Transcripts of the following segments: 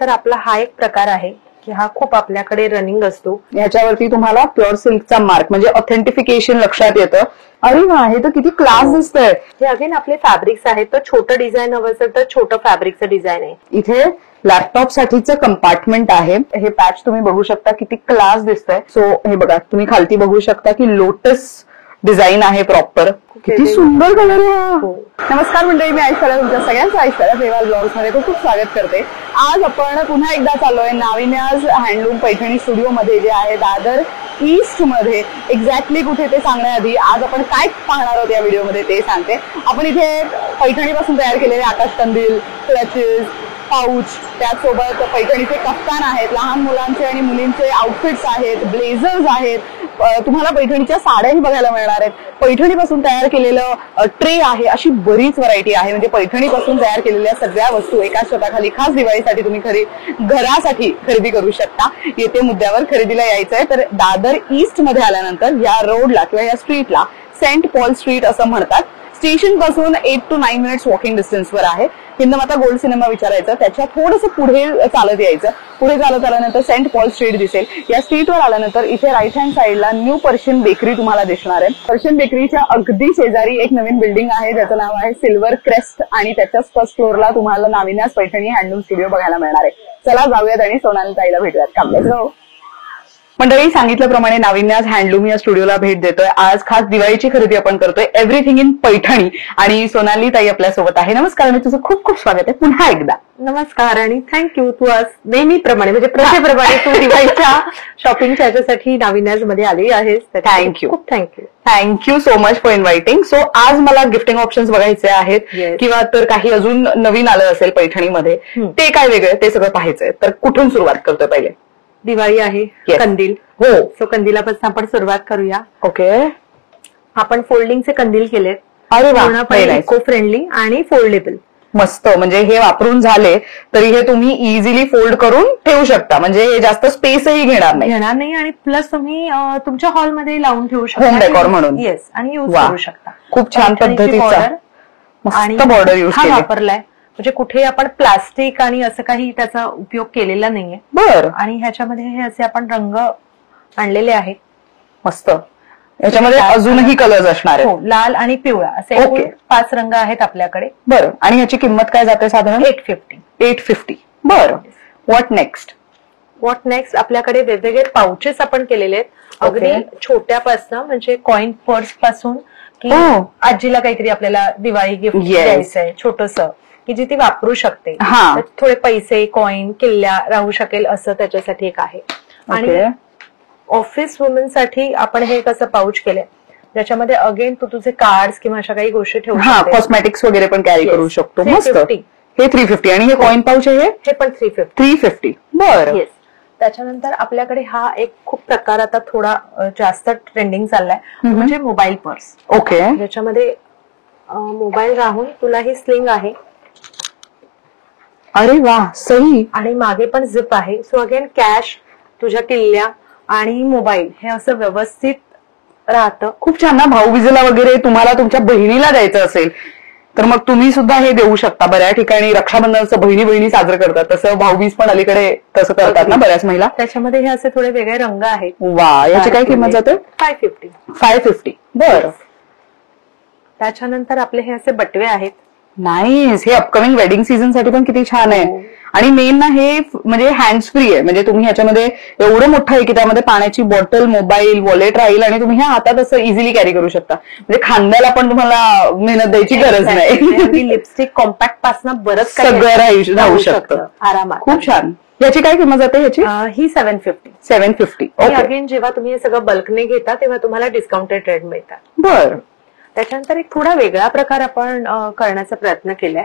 तर आपला हा एक प्रकार आहे की हा खूप आपल्याकडे रनिंग असतो. याच्यावरती तुम्हाला प्युअर सिल्कचा मार्क म्हणजे ऑथेंटिफिकेशन लक्षात येतं. अरे वा, हे तर किती क्लास दिसतंय. हे अगेन आपले फॅब्रिक्स आहेत. तर छोटं डिझाईन हवं असेल तर छोटं फॅब्रिकचं डिझाईन आहे. इथे लॅपटॉप साठीचं कंपार्टमेंट आहे. हे पॅच तुम्ही बघू शकता, किती क्लास दिसतंय. सो हे बघा, तुम्ही खालती बघू शकता की लोटस डिझाईन आहे प्रॉपर. किती सुंदर कलर आहे हा. नमस्कार मंडळी, मी ऐश्वर्या, तुमच्या सगळ्यांचं ऐश्वर्या फेवाल ब्लॉग्स मध्ये खूप खूप स्वागत करते. आज आपण पुन्हा एकदा चाललोय नाविन्याज हँडलूम पैठणी स्टुडिओ मध्ये, जे आहे दादर ईस्ट मध्ये. एक्झॅक्टली कुठे ते सांगण्याआधी आज आपण काय पाहणार आहोत या व्हिडिओमध्ये ते सांगते. आपण इथे पैठणीपासून तयार केलेले आकाश कंदील, क्लचेस, पाऊच, त्याचसोबत पैठणीचे कफ्तान आहेत, लहान मुलांचे आणि मुलींचे आउटफिट्स आहेत, ब्लेझर्स आहेत, तुम्हाला पैठणीच्या साड्याही बघायला मिळणार आहेत. पैठणीपासून तयार केलेलं ट्रे आहे. अशी बरीच व्हरायटी आहे. म्हणजे पैठणीपासून तयार केलेल्या सगळ्या वस्तू एकाच छताखाली खास दिवाळीसाठी तुम्ही घरासाठी खरेदी करू शकता. येथे मुद्द्यावर खरेदीला यायचं आहे तर दादर ईस्ट मध्ये आल्यानंतर या रोडला किंवा या स्ट्रीटला सेंट पॉल स्ट्रीट असं म्हणतात. स्टेशन पासून 8 to 9 मिनिट्स वॉकिंग डिस्टन्सवर आहे. हिंदमाता गोल्ड सिनेमा विचारायचं, त्याच्या थोडंसं पुढे चालत यायचं. पुढे चालत आल्यानंतर सेंट पॉल स्ट्रीट दिसेल. या स्ट्रीटवर आल्यानंतर इथे राईट हँड साईडला न्यू पर्शियन बेकरी तुम्हाला दिसणार आहे. पर्शियन बेकरीच्या अगदी शेजारी एक नवीन बिल्डिंग आहे ज्याचं नाव आहे सिल्वर क्रेस्ट, आणि त्याच्याच फर्स्ट फ्लोअरला तुम्हाला नाविन्याज पैठणी हँडलूम स्टुडिओ बघायला मिळणार आहे. चला जाऊयात आणि सोनाली ताईला भेटूयात. कामल्याचं मंडळी, सांगितल्याप्रमाणे नाविन्याज हँडलूम या स्टुडिओला भेट देतोय. आज खास दिवाळीची खरेदी आपण करतोय, एव्हरीथिंग इन पैठणी, आणि सोनाली ताई आपल्यासोबत आहे. नमस्कार आणि तुझं खूप खूप स्वागत आहे पुन्हा एकदा. नमस्कार आणि थँक्यू. तू आज नेहमीप्रमाणे म्हणजे प्रथेप्रमाणे तू दिवाळीच्या शॉपिंगच्या याच्यासाठी नाविन्याज मध्ये आली आहेस. थँक्यू, खूप thank you. Thank you so much for inviting. So आज मला गिफ्टिंग ऑप्शन्स बघायचे आहेत, किंवा तर काही अजून नवीन आलं असेल पैठणीमध्ये, ते काय वेगळं ते सगळं पाहायचंय. तर कुठून सुरुवात करतोय? पहिले दिवाळी आहे, कंदील. हो, सो कंदिलापासून आपण सुरुवात करूया. ओके. आपण फोल्डिंगचे कंदील केलेत. अरे वा, इको फ्रेंडली आणि फोल्डेबल. मस्त. म्हणजे हे वापरून झाले तरी हे तुम्ही इझिली फोल्ड करून ठेवू शकता. म्हणजे हे जास्त स्पेसही घेणार नाही आणि प्लस तुम्ही तुमच्या हॉलमध्ये लावून ठेवू शकता होम डेकोर म्हणून. येस, आणि युज करू शकता. खूप छान पद्धतीचा मस्त बॉर्डर युज केली. वापरलाय. म्हणजे कुठे आपण प्लास्टिक आणि असं काही त्याचा उपयोग केलेला नाहीये. बरं. आणि ह्याच्यामध्ये हे असे आपण रंग आणलेले आहेत. मस्त. याच्यामध्ये अजूनही कलर्स असणार आहेत. लाल आणि पिवळा असे 5 रंग आहेत आपल्याकडे. बरं. आणि ह्याची किंमत काय जाते साधारण? 850. बरं. What next? आपल्याकडे वेगवेगळे पाउचेस आपण केलेले आहेत. अगदी छोट्यापासून म्हणजे कॉइन पर्स पासून की आजीला काहीतरी आपल्याला दिवाळी गिफ्ट द्यायचंय छोटंसं, की जी ती वापरू शकते. थोडे पैसे, कॉइन, किल्ल्या राहू शकेल असं त्याच्यासाठी एक आहे. आणि ऑफिस वुमन साठी आपण हे कसं पाऊच केलंय, ज्याच्यामध्ये अगेन तू तुझे कार्ड्स किंवा अशा काही गोष्टी ठेवू शकते. कॉस्मेटिक्स वगैरे पण कॅरी करू शकतो. मस्त. हे 350 आणि हे कॉइन पाऊच आहे हे पण 350. बरं. येस. त्याच्यानंतर आपल्याकडे हा एक खूप प्रकार आता थोडा जास्त ट्रेंडिंग चाललाय, म्हणजे मोबाईल पर्स. ओके. ज्याच्यामध्ये मोबाईल राहून तुला ही स्लिंग आहे. अरे वा, सही. आणि मागे पण झिप आहे. सो अगेन कॅश, तुझ्या किल्ल्या आणि मोबाईल हे असं व्यवस्थित राहतं. खूप छान ना. भाऊबीजेला वगैरे तुम्हाला तुमच्या बहिणीला द्यायचं असेल तर मग तुम्ही सुद्धा हे देऊ शकता. बऱ्याच ठिकाणी रक्षाबंधनाचं बहिणी साजरं करतात, तसं भाऊबीज पण अलीकडे तसं करतात ना बऱ्याच महिला. त्याच्यामध्ये हे असे थोडे वेगळे रंग आहेत. वा, याची काय किंमत जाते? 550. बरं. त्याच्यानंतर आपले हे असे बटवे आहेत. नाईस. हे अपकमिंग वेडिंग सीझन साठी पण किती छान आहे. आणि मेन ना हे म्हणजे हँड्स फ्री आहे. म्हणजे तुम्ही ह्याच्यामध्ये एवढं मोठं आहे की त्यामध्ये पाण्याची बॉटल, मोबाईल, वॉलेट राहील आणि तुम्ही ह्या हातात असं इझिली कॅरी करू शकता. म्हणजे खांद्याला पण तुम्हाला मेहनत द्यायची गरज नाही. लिपस्टिक कॉम्पॅक्ट पासून बरंच सगळं राहू शकतं आरामात. खूप छान. याची काय किंमत जाते ह्याची? ही 750. अगेन जेव्हा तुम्ही हे सगळं बल्कने घेता तेव्हा तुम्हाला डिस्काउंटेड रेट मिळतात. बरं. त्याच्यानंतर एक थोडा वेगळा प्रकार आपण करण्याचा प्रयत्न केलाय.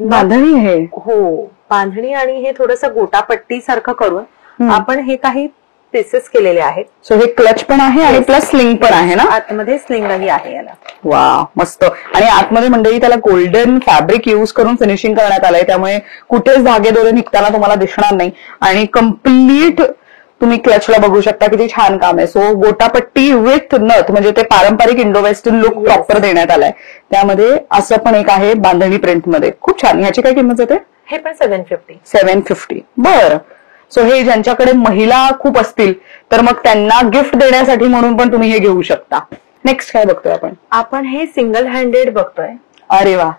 बांधणी आहे. हो, बांधणी. आणि हे थोडंसं गोटापट्टी सारखं करून आपण हे काही पीसेस केलेले आहेत. सो हे क्लच पण आहे आणि प्लस स्लिंग पण आहे ना. आतमध्ये स्लिंगही आहे याला. वा, मस्त. आणि आतमध्ये मंडळी त्याला गोल्डन फॅब्रिक युज करून फिनिशिंग करण्यात आलंय, त्यामुळे कुठेच धागे दोरे निघताना तुम्हाला दिसणार नाही. आणि कम्प्लीट तुम्ही क्लचला बघू शकता किती छान काम आहे. सो गोटापट्टी विथ नथ, म्हणजे ते पारंपरिक इंडो वेस्टर्न लुक प्रॉपर देण्यात आलाय. त्यामध्ये असं पण एक आहे बांधणी प्रिंट मध्ये. खूप छान. ह्याची काय किंमत जाते? हे पण 750. 750. बर. सो हे ज्यांच्याकडे महिला खूप असतील तर मग त्यांना गिफ्ट देण्यासाठी म्हणून पण तुम्ही हे घेऊ शकता. नेक्स्ट काय बघतोय आपण हे सिंगल हँडेड बघतोय. अरे वा,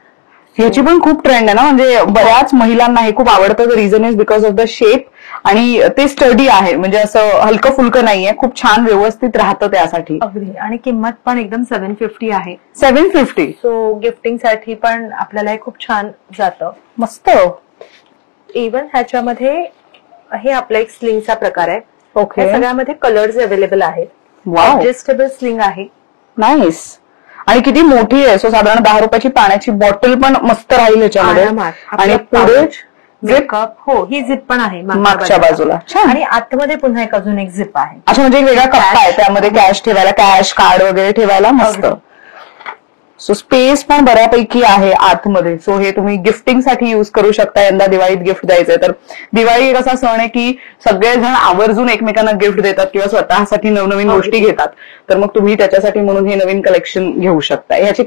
ह्याची पण खूप ट्रेंड आहे ना, म्हणजे बऱ्याच महिलांना हे खूप आवडतं. Reason is because of the shape आणि ते स्टडी आहे, म्हणजे असं हलकं फुलकं नाहीये, खूप छान व्यवस्थित राहतं त्यासाठी. अगदी. आणि किंमत पण एकदम 750 आहे. 750. सो गिफ्टिंग साठी पण आपल्याला हे खूप छान जातं. मस्त. इव्हन ह्याच्यामध्ये हे आपला एक स्लिंगचा प्रकार आहे. ओके. सगळ्यामध्ये कलर्स अवेलेबल आहेत. वाव, ऍडजस्टेबल स्लिंग आहे. नाईस. आणि किती मोठी आहे. सो साधारण 10 रुपयाची पाण्याची बॉटल पण मस्त राहील ह्याच्यामध्ये. आणि पुढे मेकअप. हो, ही झिप पण आहे मागच्या बाजूला. आणि आतमध्ये पुन्हा अजून एक झिप आहे. अच्छा, म्हणजे एक वेगळा कप्पा आहे, त्यामध्ये कॅश ठेवायला, कॅश कार्ड वगैरे ठेवायला. मस्त. सो स्पेस पण बऱ्यापैकी आहे आतमध्ये. सो हे तुम्ही गिफ्टिंग साठी युज करू शकता. यंदा दिवाळीत गिफ्ट द्यायचंय तर दिवाळी एक असा सण आहे की सगळेजण आवर्जून एकमेकांना गिफ्ट देतात किंवा स्वतःसाठी नवनवीन गोष्टी घेतात. तर मग तुम्ही त्याच्यासाठी म्हणून हे नवीन कलेक्शन घेऊ शकता. याची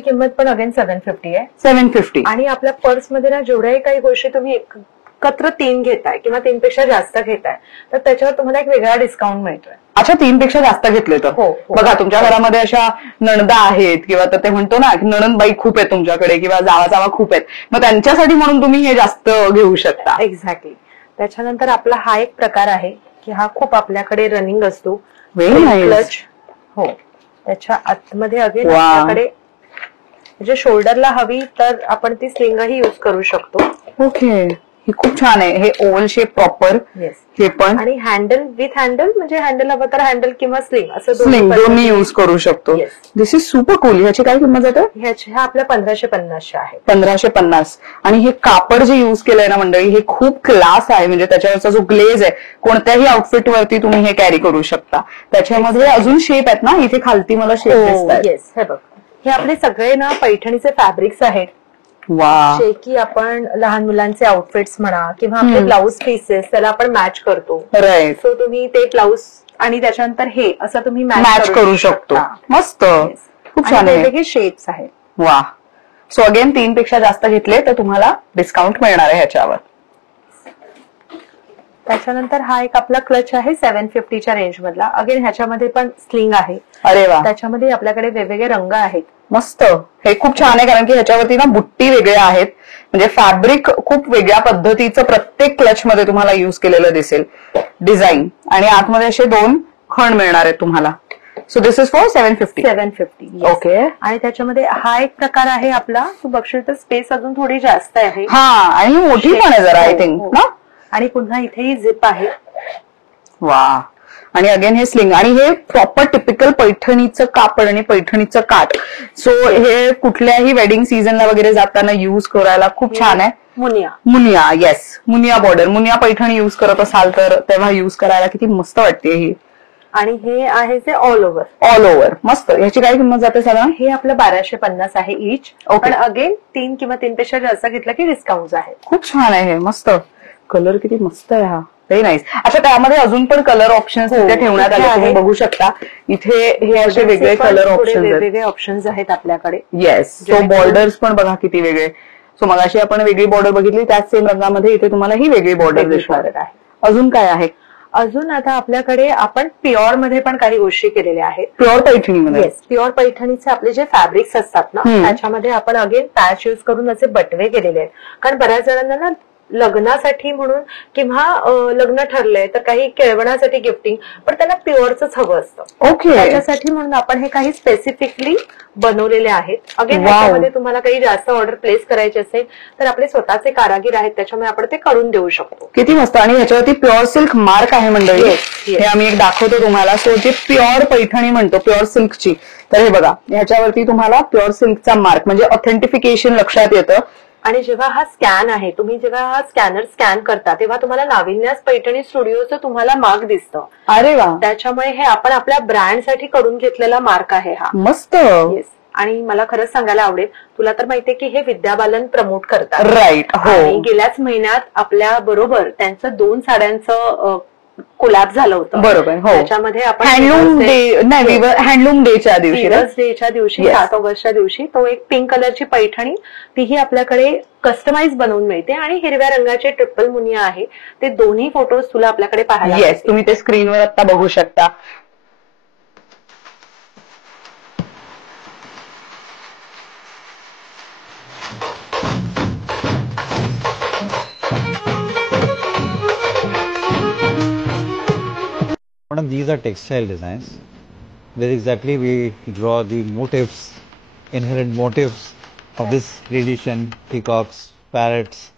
किंमत पण अगेन 750 आहे. 750. आणि आपल्या पर्समध्ये ना जेवढ्याही काही गोष्टी तुम्ही एकत्र 3 घेताय किंवा 3 पेक्षा जास्त घेताय तर त्याच्यावर तुम्हाला एक वेगळा डिस्काउंट मिळतोय. अच्छा, 3 पेक्षा जास्त घेतले तर. हो. बघा, तुमच्या घरामध्ये अशा नणदा आहेत किंवा तर ते म्हणतो ना नणंदबाई खूप आहेत तुमच्याकडे किंवा जावा खूप आहेत, मग त्यांच्यासाठी म्हणून तुम्ही हे जास्त घेऊ शकता. एक्झॅक्टली. त्याच्यानंतर आपला हा एक प्रकार आहे की हा खूप आपल्याकडे रनिंग असतो. Very nice. क्लच. हो. त्याच्या आतमध्ये अगेन आपल्याकडे म्हणजे शोल्डरला हवी तर आपण ती स्लिंगही युज करू शकतो. ओके. हे खूप छान आहे. हे ओव्हल शेप प्रॉपर. येस. हे पण. आणि हँडल विथ हँडल, म्हणजे हँडल हवं तर हँडल किंवा स्लिंग असं दोन्ही युज करू शकतो. दिस इज सुपर कूल. ह्याची काय किंमत जाते? ह्या आपल्या 1550 आहे. 1550. आणि हे कापड जे युज केलंय ना मंडळी, हे खूप क्लास आहे. म्हणजे त्याच्यावरचा जो ग्लेज आहे कोणत्याही आउटफिट वरती तुम्ही हे कॅरी करू शकता. त्याच्यामध्ये अजून शेप आहेत ना, इथे खालती मला शेप दिसतात. येस. हे बघ, हे आपले सगळे ना पैठणीचे फॅब्रिक्स आहेत. वा. जे की आपण लहान मुलांचे आउटफिट्स म्हणा किंवा आपले ब्लाऊज पीसेस त्याला आपण मॅच करतो. राईट. सो तुम्ही ते ब्लाऊज आणि त्याच्यानंतर हे असं तुम्ही मॅच करू शकतो. मस्त. खूप छान आहे. वेगवेगळे शेप्स आहेत. वा. सो अगेन 3 पेक्षा जास्त घेतले तर तुम्हाला डिस्काउंट मिळणार आहे ह्याच्यावर. त्याच्यानंतर हा एक आपला क्लच आहे 750च्या रेंज मधला. अगेन ह्याच्यामध्ये पण स्लिंग आहे. अरे वा. त्याच्यामध्ये आपल्याकडे वेगवेगळे रंग आहेत. मस्त. हे खूप छान आहे कारण की ह्याच्यावरती ना बुट्टी वेगळ्या आहेत, म्हणजे फॅब्रिक खूप वेगळ्या पद्धतीचं प्रत्येक क्लच मध्ये तुम्हाला युज केलेलं दिसेल डिझाईन. आणि आतमध्ये असे 2 खण मिळणार आहेत तुम्हाला. So this is for 750. Okay. आणि त्याच्यामध्ये हा एक प्रकार आहे आपला, तू बघशील तर स्पेस अजून थोडी जास्त आहे. हा, आणि मोठी पण आहे जरा, आय थिंक ना. आणि पुन्हा इथेही झिप आहे. वा. आणि अगेन हे स्लिंग आणि हे प्रॉपर टिपिकल पैठणीचं कापड आणि पैठणीचं काठ. सो हे कुठल्याही वेडिंग सीझनला वगैरे जाताना युज करायला खूप छान आहे. Muniya. Yes, Muniya border. Muniya Paithani use करत असाल तर तेव्हा युज करायला किती मस्त वाटते ही. आणि हे आहे ते ऑल ओव्हर. मस्त. ह्याची काय किंमत जाते साधारण? हे आपलं 1250 आहे इच. पण अगेन 3 किंवा 3 पेक्षा जास्त घेतलं की डिस्काउंट आहे. खूप छान आहे हे. मस्त. कलर किती मस्त आहे हा. Very nice. अच्छा, त्यामध्ये अजून पण कलर ऑप्शन्स ठेवण्यात आले, तुम्ही बघू शकता. इथे हे असे वेगळे कलर ऑप्शन्स आहेत आपल्याकडे. येस. सो बॉर्डर्स पण बघा किती वेगळे. सो मगाशी आपण वेगळी बॉर्डर बघितली, त्याच सेम रंगामध्ये इथे तुम्हाला ही वेगळी बॉर्डर दिसणार आहे. अजून काय आहे? अजून आता आपल्याकडे आपण प्युअर मध्ये पण काही गोष्टी केलेल्या आहेत. प्युअर पैठणीमध्ये? येस. प्युअर पैठणीचे आपले जे फॅब्रिक्स असतात ना, त्याच्यामध्ये आपण अगेन पॅच युज करून असे बटवे केलेले आहेत. कारण बऱ्याच जणांना ना लग्नासाठी म्हणून किंवा लग्न ठरलंय तर काही केळवणासाठी गिफ्टिंग, पण त्यांना प्युअरच हवं असतं. ओके. त्याच्यासाठी म्हणून आपण हे काही स्पेसिफिकली बनवलेले आहेत. अगेन ह्याच्यामध्ये तुम्हाला काही जास्त ऑर्डर प्लेस करायची असेल तर आपले स्वतःचे कारागीर आहेत, त्याच्यामुळे आपण ते करून देऊ शकतो. किती मस्त. आणि ह्याच्यावरती प्युअर सिल्क मार्क आहे मंडळी. हे आम्ही एक दाखवतो तुम्हाला. सो जे प्युअर पैठणी म्हणतो प्युअर सिल्कची, तर हे बघा ह्याच्यावरती तुम्हाला प्युअर सिल्कचा मार्क म्हणजे ऑथेंटिफिकेशन लक्षात येतं. आणि जेव्हा हा स्कॅन आहे, तुम्ही जेव्हा हा स्कॅनर स्कॅन करता तेव्हा तुम्हाला नाविन्यास पैठणी स्टुडिओचं तुम्हाला मार्क दिसतं. अरे वा. त्याच्यामुळे हे आपण आपल्या ब्रँडसाठी करून घेतलेला मार्क आहे हा. मस्त. येस. आणि मला खरंच सांगायला आवडेल, तुला तर माहितीये की हे विद्या बालन प्रमोट करतात. राईट. हो. आणि गेल्याच महिन्यात आपल्या बरोबर त्यांचं 2 साड्यांचं कोलॅब झालं होतं. बरोबर, हो. त्याच्यामध्ये आपण हँडलूम डे, नाही हँडलूम डेच्या दिवशी, विवर्स डेच्या दिवशी 7 ऑगस्टच्या दिवशी तो एक पिंक कलरची पैठणी, तीही आपल्याकडे कस्टमाइज बनवून मिळते आणि हिरव्या रंगाचे ट्रिपल मुनिया आहे. ते दोन्ही फोटोज तुला आपल्याकडे पाहायला येस, तुम्ही ते स्क्रीनवर आता बघू शकता. Madam, these are textile designs. Where exactly we draw the motifs, inherent motifs of this tradition, peacocks, parrots.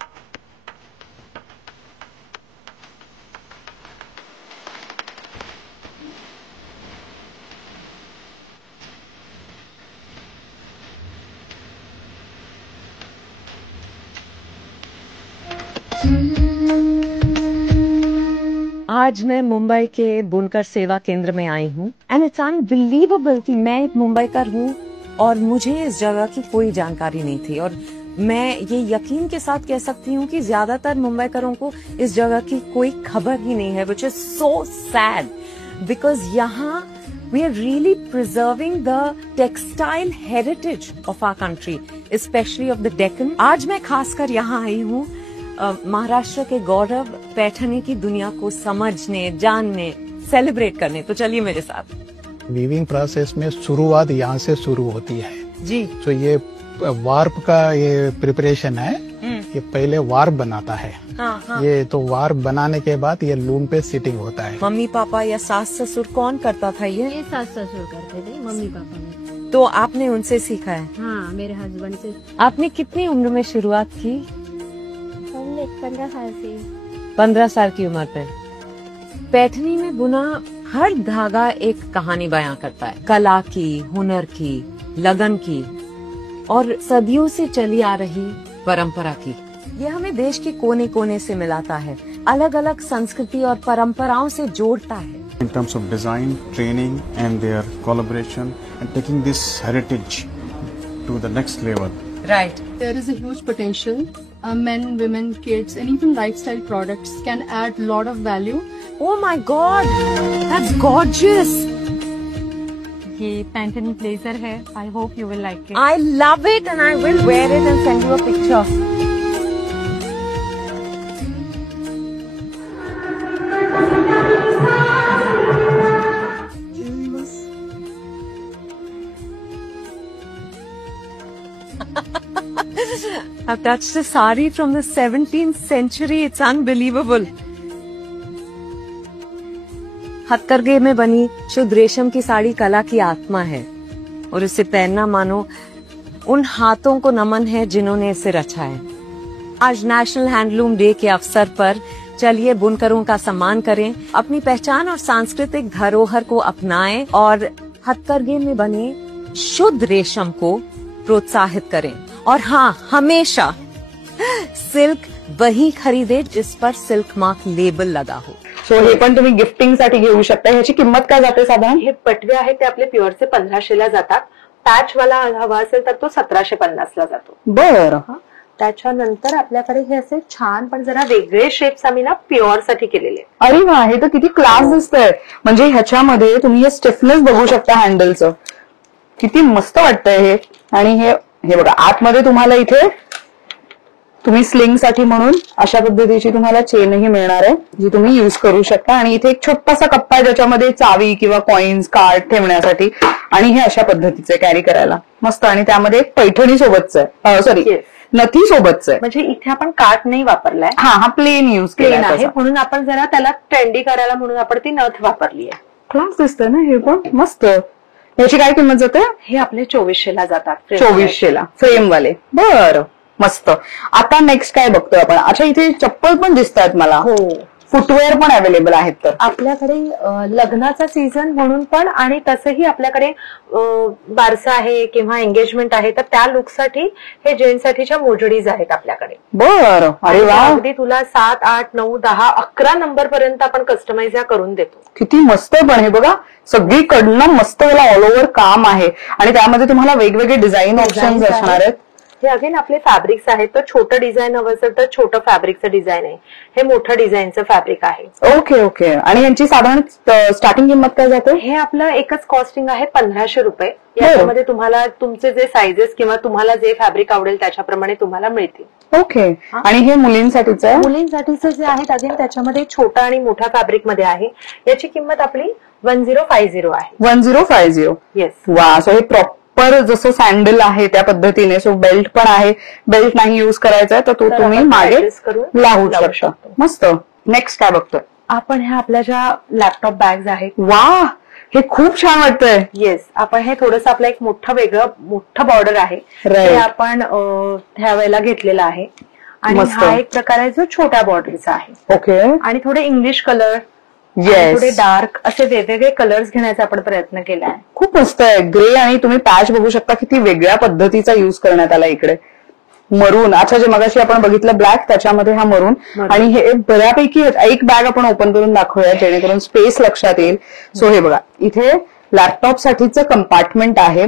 आज मैं मुंबई के बुनकर सेवा केंद्र में आई हूँ एंड इट्स अनबिलीवेबल कि मैं एक मुंबईकर हूँ और मुझे इस जगह की कोई जानकारी नहीं थी और मैं ये यकीन के साथ कह सकती हूँ कि ज्यादातर मुंबईकरों को इस जगह की कोई खबर ही नहीं है, which is so sad because यहाँ we are really preserving the textile heritage of our country, especially of the Deccan. आज मैं खासकर यहाँ आई हूँ महाराष्ट्र के गौरव पैठणी की दुनिया को समझने, जानने, सेलिब्रेट करने. तो चलिए मेरे साथ. वीविंग प्रोसेस में शुरुआत यहाँ से शुरू होती है जी. तो ये वार्प का ये प्रिपरेशन है. ये पहले वार्प बनाता है. हाँ. ये तो वार्प बनाने के बाद ये लूम पे सिटिंग होता है. मम्मी पापा या सास ससुर कौन करता था ये सास ससुर करते थे, मम्मी पापा ने. तो आपने उनसे सीखा है? हाँ, मेरे हस्बैंड से. आपने कितनी उम्र में शुरुआत की? हमने 15 साल से. 15 साल की उम्र पे. पैठनी में बुना हर धागा एक कहानी बयां करता है, कला की, हुनर की, लगन की और सदियों से चली आ रही परंपरा की. ये हमें देश के कोने कोने से मिलाता है, अलग अलग संस्कृति और परंपराओं से जोड़ता है. In terms of design, training and their collaboration and taking this heritage to the next level. Right. There is a huge potential. Men, women, kids and even lifestyle products can add lot of value. Oh my God, that's gorgeous. ये पैंटनी blazer है. I hope you will like it. I love it and I will wear it and send you a picture. I've touched a sari from the 17th century. It's unbelievable. हथकरघे में बनी शुद्ध रेशम की साड़ी कला की आत्मा है और इसे पहनना मानो उन हाथों को नमन है जिन्होंने इसे रचा है. आज नेशनल हैंडलूम डे के अवसर पर चलिए बुनकरों का सम्मान करें, अपनी पहचान और सांस्कृतिक धरोहर को अपनाएं और हथकरघे में बने शुद्ध रेशम को प्रोत्साहित करें. और हाँ, हमेशा सिल्क वही खरीदे जिस पर सिल्क मार्क लेबल लगा हो. सो हे पण तुम्ही गिफ्टिंग साठी घेऊ शकता. ह्याची किंमत काय जाते साधारण? हे पटवे आहेत ते आपले प्युअरचे 1500 ला जातात. पॅच वाला हवा असेल तर तो 1750 ला जातो. बरं. त्याच्यानंतर आपल्याकडे हे असे छान पण जरा वेगळे शेप्स आम्ही ना प्युअर साठी केलेले. अरे वा, हे तर किती क्लास दिसतंय. म्हणजे ह्याच्यामध्ये तुम्ही हे स्टिफनेस बघू शकता हँडलचं. किती मस्त वाटतंय हे. आणि हे बघा, आतमध्ये तुम्हाला इथे तुम्ही स्लिंग साठी म्हणून अशा पद्धतीची तुम्हाला चेनही मिळणार आहे, जी तुम्ही युज करू शकता. आणि इथे एक छोटासा कप्पा आहे ज्याच्यामध्ये चावी किंवा कॉइन्स, कार्ड ठेवण्यासाठी. आणि हे अशा पद्धतीचे कॅरी करायला मस्त. आणि त्यामध्ये एक पैठणी सोबतच आहे, सॉरी नथी सोबतच आहे. म्हणजे इथे आपण काट नाही वापरलाय. हा प्लेन युज केला आहे म्हणून आपण जरा त्याला ट्रेंडी करायला म्हणून आपण ती नथ वापरली आहे. क्लास दिसतंय ना हे पण मस्त. याची काय किंमत जाते? हे आपले 2400 ला जातात. 2400 ला फ्रेमवाले. बरं, मस्त. आता नेक्स्ट काय बघतोय आपण? अच्छा, इथे चप्पल पण दिसतात मला. हो, फुटवेअर पण अवेलेबल आहेत. तर आपल्याकडे लग्नाचा सीझन म्हणून पण आणि तसंही आपल्याकडे बारसा आहे किंवा एंगेजमेंट आहे तर त्या लुकसाठी हे जेंट्ससाठीच्या मोजडीज आहेत आपल्याकडे. बरं. अरे वा, अगदी तुला 7, 8, 9, 10, 11 नंबर पर्यंत आपण कस्टमाइज करून देतो. किती मस्त. पण हे बघा, सगळीकडनं मस्त ऑल ओव्हर काम आहे आणि त्यामध्ये तुम्हाला वेगवेगळे डिझाईन ऑप्शन्स असणार आहेत. हे अगेन आपले फॅब्रिक्स आहेत. तर छोटं डिझाईन हवं असेल तर छोटं फॅब्रिकचं डिझाईन आहे. हे मोठं डिझाईनचं फॅब्रिक आहे. Okay okay. आणि यांची साधारण स्टार्टिंग किंमत काय जाते? हे आपलं एकच कॉस्टिंग आहे 1500 रुपये. याच्यामध्ये तुम्हाला तुमचे जे साईजेस किंवा तुम्हाला जे फॅब्रिक आवडेल त्याच्याप्रमाणे तुम्हाला मिळतील. ओके. आणि हे मुलींसाठीच आहे? मुलींसाठीचं जे आहे अगेन त्याच्यामध्ये छोटा आणि मोठ्या फॅब्रिक मध्ये आहे. याची किंमत आपली 1050 आहे. 1050. येस. वा. सो हे प्रॉपर जसं सँडल आहे त्या पद्धतीने. सो बेल्ट पण आहे. बेल्ट नाही युज करायचा आहे तर तो तुम्ही मागे लावू शकता. मस्त. नेक्स्ट काय बघतोय आपण? ह्या आपल्या ज्या लॅपटॉप बॅग्स आहेत. वा, हे खूप छान वाटतंय. येस. आपण हे थोडंसं आपलं एक मोठं बॉर्डर आहे ते आपण ह्या वेळेला घेतलेलं आहे. आणि हा एक प्रकार आहे जो छोट्या बॉर्डरचा आहे. ओके. आणि थोडे इंग्लिश कलर, थोडे डार्क असे वेगवेगळे कलर्स घेण्याचा आपण प्रयत्न केला आहे. खूप मस्त आहे. ग्रे आणि तुम्ही पॅच बघू शकता किती वेगळ्या पद्धतीचा युज करण्यात आला इकडे. मरून, अच्छा जे मगाशी आपण बघितलं ब्लॅक त्याच्यामध्ये हा मरून. आणि हे बऱ्यापैकी एक बॅग आपण ओपन करून दाखवूया जेणेकरून स्पेस लक्षात येईल. सो हे बघा, इथे लॅपटॉप साठीचं कंपार्टमेंट आहे.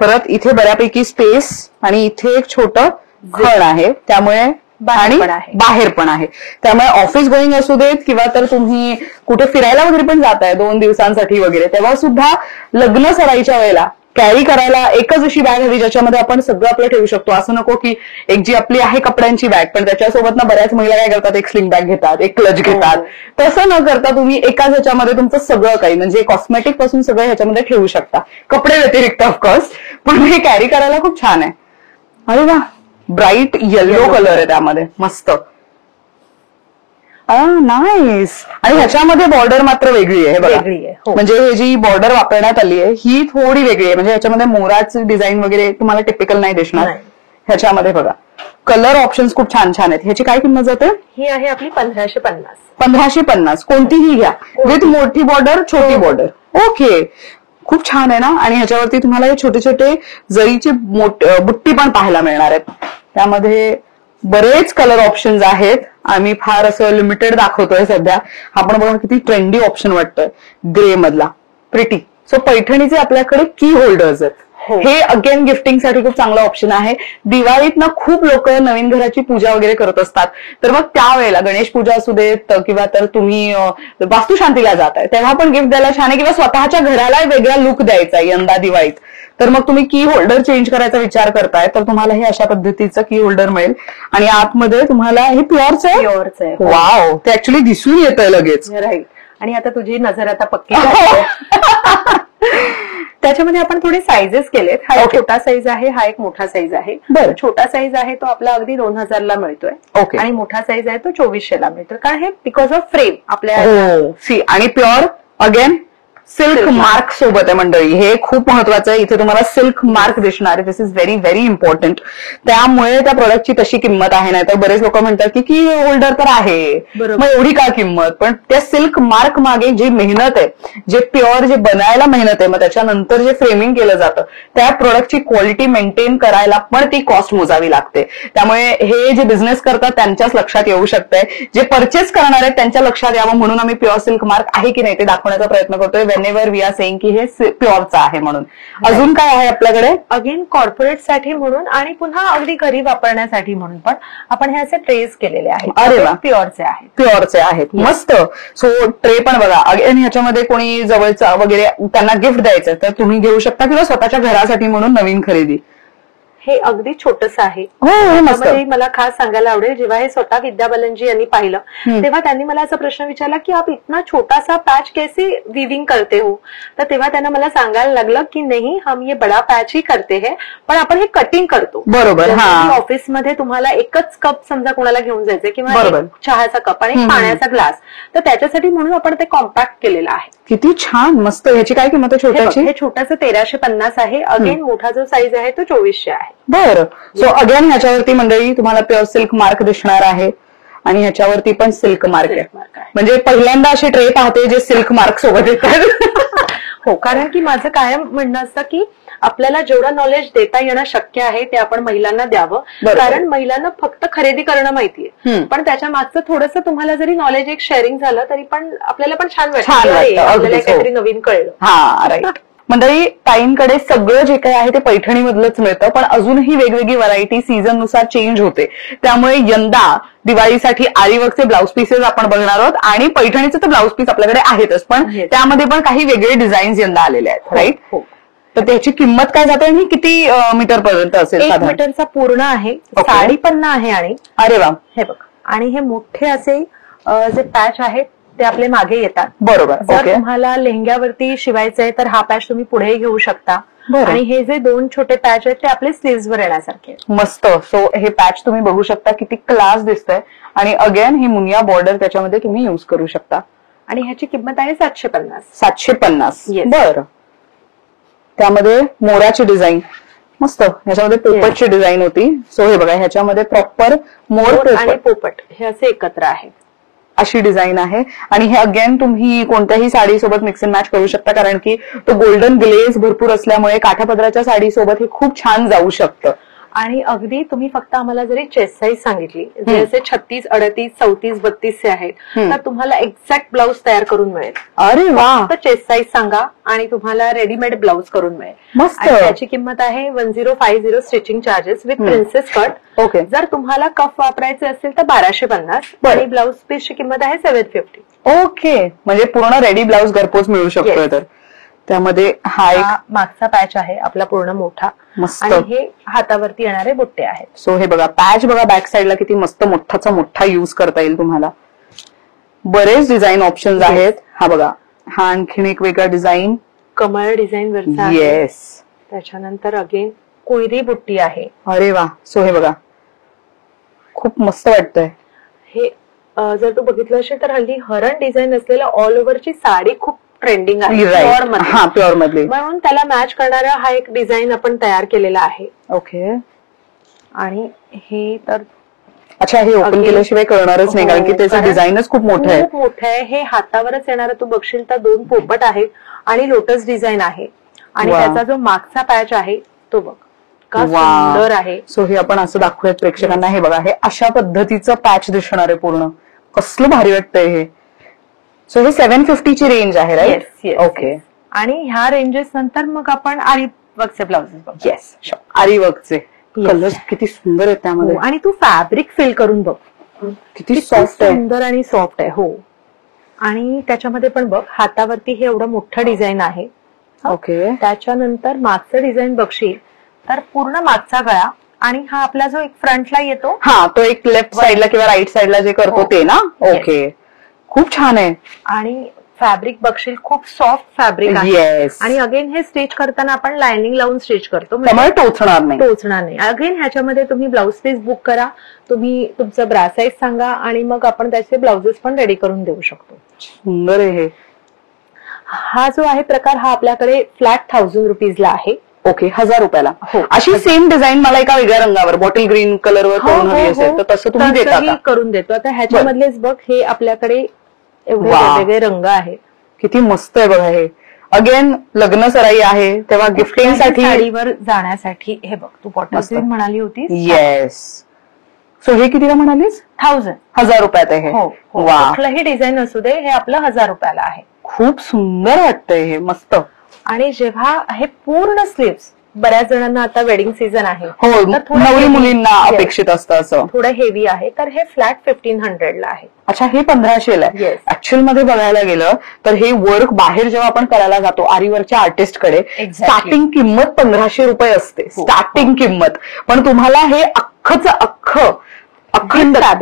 परत इथे बऱ्यापैकी स्पेस आणि इथे एक छोटं खण आहे. त्यामुळे आणि बाहेर पण आहे. त्यामुळे ऑफिस गोईंग असू देत किंवा तर तुम्ही कुठे फिरायला वगैरे पण जाताय 2 दिवसांसाठी वगैरे, तेव्हा सुद्धा लग्न सराईच्या वेळेला कॅरी करायला एकच अशी बॅग हवी ज्याच्यामध्ये आपण सगळं आपलं ठेवू शकतो. असं नको की एक जी आपली आहे कपड्यांची बॅग पण त्याच्यासोबत ना बऱ्याच महिला काय करतात, एक स्लिंग बॅग घेतात, एक क्लच घेतात. तसं न करता तुम्ही एकाच ह्याच्यामध्ये तुमचं सगळं काही म्हणजे कॉस्मेटिक पासून सगळं ह्याच्यामध्ये ठेवू शकता. कपडे व्यतिरिक्त ऑफकोर्स. पण हे कॅरी करायला खूप छान आहे. अरे वा, ब्राईट येलो कलर आहे त्यामध्ये. मस्त. नाईस. आणि ह्याच्यामध्ये बॉर्डर मात्र वेगळी आहे बघा. म्हणजे हे जी बॉर्डर वापरण्यात आली आहे ही थोडी वेगळी आहे. म्हणजे ह्याच्यामध्ये मोराची डिझाईन वगैरे तुम्हाला टिपिकल नाही दिसणार. ह्याच्यामध्ये बघा कलर ऑप्शन्स खूप छान छान आहेत. ह्याची काय किंमत जाते? ही आहे आपली 1550. 1550. कोणतीही घ्या, विथ मोठी बॉर्डर छोटी बॉर्डर. ओके. खूप छान आहे ना. आणि ह्याच्यावरती तुम्हाला हे छोटे छोटे जरीचे बुट्टी पण पाहायला मिळणार आहेत. त्यामध्ये बरेच कलर ऑप्शन्स आहेत. आम्ही फार असं लिमिटेड दाखवतोय सध्या. हा पण बघा किती ट्रेंडी ऑप्शन वाटतोय ग्रे मधला. प्रिटी. सो पैठणीचे आपल्याकडे की होल्डर्स आहेत. हे अगेन गिफ्टिंगसाठी खूप चांगला ऑप्शन आहे. दिवाळीत ना खूप लोक नवीन घराची पूजा वगैरे करत असतात. तर मग त्यावेळेला गणेश पूजा असू देत किंवा तर तुम्ही वास्तुशांतीला जाताय तेव्हा पण गिफ्ट द्यायला छान आहे. किंवा स्वतःच्या घराला वेगळा लुक द्यायचा यंदा दिवाळीत. तर मग तुम्ही की होल्डर चेंज करायचा विचार करताय तर तुम्हाला हे अशा पद्धतीचं की होल्डर मिळेल. आणि आतमध्ये तुम्हाला हे प्युअरच आहे. प्युअरच आहे. वाव. ते ऍक्च्युली दिसून येतंय लगेच. राईट. आणि आता तुझी नजर आता पक्की त्याच्यामध्ये आपण थोडे साईजेस केलेत. हा एक छोटा साईज आहे, हा एक मोठा साईज आहे. छोटा साईज आहे तो आपला अगदी 2000 मिळतोय. आणि मोठा साईज आहे तो 2400 मिळतोय. कारण हे बिकॉज ऑफ फ्रेम आपल्या. आणि प्युअर अगेन सिल्क मार्क सोबत आहे मंडळी. हे खूप महत्वाचं आहे. इथे तुम्हाला सिल्क मार्क दिसणार आहे. दिस इज व्हेरी व्हेरी इम्पॉर्टंट. त्यामुळे त्या प्रोडक्टची तशी किंमत आहे. नाही तर बरेच लोक म्हणतात की होल्डर तर आहे मग एवढी का किंमत. पण त्या सिल्क मार्क मागे जी मेहनत आहे, जे प्युअर जे बनायला मेहनत आहे, मग त्याच्यानंतर जे फ्रेमिंग केलं जातं त्या प्रोडक्टची क्वालिटी मेंटेन करायला पण ती कॉस्ट मोजावी लागते. त्यामुळे हे जे बिझनेस करतात त्यांच्याच लक्षात येऊ शकतंय. जे परचेस करणार आहेत त्यांच्या लक्षात यावं म्हणून आम्ही प्युअर सिल्क मार्क आहे की नाही ते दाखवण्याचा प्रयत्न करतोय. whenever we are saying की हे प्युअरचं आहे म्हणून. अजून काय आहे आपल्याकडे? अगेन कॉर्पोरेट साठी म्हणून आणि पुन्हा अगदी घरी वापरण्यासाठी म्हणून पण आपण हे असे ट्रेस केलेले आहेत. अरे वा. प्युअरचे आहेत. प्युअरचे आहेत. मस्त. सो ट्रे पण बघा. अगेन ह्याच्यामध्ये कोणी जवळचा वगैरे त्यांना गिफ्ट द्यायचं तर तुम्ही घेऊ शकता किंवा स्वतःच्या घरासाठी म्हणून नवीन खरेदी. हे अगदी छोटस आहे. त्यामध्ये मला खास सांगायला आवडेल जेव्हा हे स्वतः विद्या बालनजी यांनी पाहिलं तेव्हा त्यांनी मला असा प्रश्न विचारला की आप इतना छोटा सा पैच कैसे वीविंग करते हो. तर तेव्हा त्यांना मला सांगायला लागलं की नाही हम ये बडा पैच ही करते हैं पण आपण हे कटिंग करतो. बरोबर. ऑफिसमध्ये तुम्हाला एकच कप समजा कोणाला घेऊन जायचं किंवा चहाचा कप आणि पाण्याचा ग्लास तर त्याच्यासाठी म्हणून आपण ते कॉम्पॅक्ट केलेलं आहे. किती छान. मस्त. ह्याची काय किंमत आहे छोट्याची? हे छोटाचं 1350 आहे. अगेन मोठा जो साईज आहे तो 2400 आहे. बरं. सो अगेन ह्याच्यावरती मंडळी तुम्हाला प्युअर सिल्क मार्क दिसणार आहे आणि ह्याच्यावरती पण सिल्क मार्क आहे. म्हणजे पहिल्यांदा असे ट्रे पाहते जे सिल्क मार्क सोबत येतात. हो. कारण की माझं कायम म्हणणं असतं की आपल्याला जेवढं नॉलेज देता येणं शक्य आहे ते आपण महिलांना द्यावं. कारण महिलांना फक्त खरेदी करणं माहितीये पण त्याच्या मागचं थोडंसं तुम्हाला जरी नॉलेज एक शेअरिंग झालं तरी पण आपल्याला पण छान वाटतं. आपल्याला काहीतरी नवीन कळलं. हा राईट. मंडळी, ताईंकडे सगळं जे काही आहे ते पैठणीमधलंच मिळतं, पण अजूनही वेगवेगळी व्हरायटी सीझननुसार चेंज होते. त्यामुळे यंदा दिवाळीसाठी आरीवर्कचे ब्लाऊज पीसेस आपण बघणार आहोत आणि पैठणीचे तर ब्लाऊज पीस आपल्याकडे आहेतच, पण त्यामध्ये पण काही वेगळे डिझाईन्स यंदा आलेले आहेत, राईट? तर त्याची किंमत काय जाते आणि किती मीटर पर्यंत असेल? 1 मीटरचा पूर्ण आहे, साडी पन्ना आहे. आणि अरे वा, हे बघ, आणि हे मोठे असे जे पॅच आहेत ते आपले मागे येतात. बरोबर. जर तुम्हाला लेहंग्यावरती शिवायचं आहे तर हा पॅच तुम्ही पुढे घेऊ शकता. आणि हे जे 2 छोटे पॅच आहेत ते आपले स्लीव्स वर येण्यासारखे. मस्त. सो हे पॅच तुम्ही बघू शकता, किती क्लास दिसतंय. आणि अगेन ही मुनिया बॉर्डर त्याच्यामध्ये तुम्ही युज करू शकता. आणि ह्याची किंमत आहे 750. 750. बरं. त्यामध्ये मोराची डिझाईन मस्त, ह्याच्यामध्ये पोपटची डिझाईन होती. सो हे बघा, ह्याच्यामध्ये प्रॉपर मोर आणि पोपट हे असे एकत्र आहेत, अशी डिझाईन आहे. आणि हे अगेन तुम्ही कोणत्याही साडी सोबत मिक्स अँड मॅच करू शकता, कारण की तो गोल्डन ग्लेज भरपूर असल्यामुळे काठापदराच्या साडी सोबत हे खूप छान जाऊ शकतं. आणि अगदी तुम्ही फक्त आम्हाला जरी चेस्ट साईज सांगितली, जे असे 36, 38, 34, 32 आहेत, तर तुम्हाला एक्झॅक्ट ब्लाऊज तयार करून मिळेल. अरे वा. फक्त चेस्ट साईज सांगा आणि तुम्हाला रेडीमेड ब्लाऊज करून मिळेल. मस्त. त्याची किंमत आहे 1050 stitching charges with princess cut. Okay. जर तुम्हाला कफ वापरायचे असेल तर 1250 आणि ब्लाऊज पीसची किंमत आहे 750. ओके, म्हणजे पूर्ण रेडी ब्लाऊज घरपोच मिळू शकतोय. तर त्यामध्ये हा एक मागचा पॅच आहे आपला पूर्ण मोठा, आणि हे हातावरती येणारे बुट्टे आहेत. सो हे बघा, पॅच बघा बॅक साईडला किती मस्त मोठाचा मोठा युज करता येईल तुम्हाला. बरेच डिझाईन ऑप्शन्स आहेत. हा बघा, हा आणखीन एक वेगळा डिझाईन, कमळ डिझाईन वरचा. येस. त्याच्यानंतर अगेन कोयरी बुट्टी आहे. अरे वा. सो हे बघा, खूप मस्त वाटतंय. हे जर तू बघितलं असेल तर हल्ली हरण डिझाईन असलेल्या ऑल ओव्हरची साडी खूप ट्रेंडिंग आहे प्युअर मध्ये, म्हणून त्याला मॅच करणारा हा एक डिझाईन आपण तयार केलेला आहे. ओके. आणि हे तर अच्छा, हे ओपन केल्याशिवाय कळणारच नाही, कारण की त्याचं डिझाईनच खूप मोठं आहे. खूप मोठं आहे. हे हातावरच येणारं तू बघशील तर 2 पोपट आहेत आणि लोटस डिझाईन आहे. आणि त्याचा जो मागचा पॅच आहे तो बघ का सुंदर आहे. सो हे आपण असं दाखवूयात प्रेक्षकांना. हे बघा, हे अशा पद्धतीचं पॅच दिसणार आहे पूर्ण. कसलं भारी वाटतंय हे. सो हे 750 ची रेंज आहे, राईट? ओके. आणि ह्या रेंजेस नंतर मग आपण आरीवर्कचे ब्लाउजेस बघ. येस, आरीवर्कचे कलर्स किती सुंदर आहेत त्यामध्ये. आणि तू फॅब्रिक फील करून बघ, किती सॉफ्ट आहे, सुंदर आणि सॉफ्ट आहे. हो. आणि त्याच्यामध्ये पण बघ, हातावरती हे एवढं मोठं डिझाईन आहे. ओके. त्याच्यानंतर मागचं डिझाईन बघशील तर पूर्ण मागचा गळा, आणि हा आपला जो एक फ्रंटला येतो, हा तो एक लेफ्ट साईडला किंवा राईट साईडला जे करतो ते ना. ओके, खूप छान आहे. आणि फॅब्रिक बघशील खूप सॉफ्ट फॅब्रिक आहे. येस. आणि अगेन हे स्टिच करताना आपण लाइनिंग लावून स्टिच करतो, त्यामुळे टोचणार नाही. अगेन ह्याच्यामध्ये तुम्ही ब्लाऊज पीस बुक करा, तुम्ही तुमचं ब्रा साईज सांगा आणि मग आपण त्याचे ब्लाउजेस पण रेडी करून देऊ शकतो. सुंदर आहे हे. हा जो आहे प्रकार, हा आपल्याकडे फ्लॅट 1000 रुपीजला आहे. ओके, 1000 रुपयाला. अशी सेम डिझाईन मला एका वेगळ्या रंगावर, बॉटल ग्रीन कलरवर करून हवी असेल तर तसं तुम्ही देता? करून देतो. आता ह्याच्यामधलेच बघ, हे आपल्याकडे एवढे वेगवेगळे रंग आहेत. किती मस्त आहे बघा हे. अगेन लग्न सराई आहे तेव्हा गिफ्टिंगसाठी, साडीवर जाण्यासाठी. हे बघ, तू बॉटल ग्रीन म्हणाली होतीस. येस. सो हे कितीला म्हणालीस? 1000 रुपयात आहे. कुठलंही डिझाईन असू दे, हे आपलं 1000 रुपयाला आहे. खूप सुंदर वाटतंय हे, मस्त. आणि जेव्हा हे पूर्ण स्लीव्स, बऱ्याच जणांना आता वेडिंग सीझन आहे, हो, नवरी मुलींना अपेक्षित असतं असं, थोडं हेवी आहे, तर हे फ्लॅट 1500 ला आहे. अच्छा, हे 1500 आहे. ऍक्च्युअल मध्ये बघायला गेलं तर हे वर्क बाहेर जेव्हा आपण करायला जातो आरीवर्कच्या आर्टिस्टकडे, स्टार्टिंग किंमत 1500 रुपये असते, स्टार्टिंग किंमत. पण तुम्हाला हे अख्खं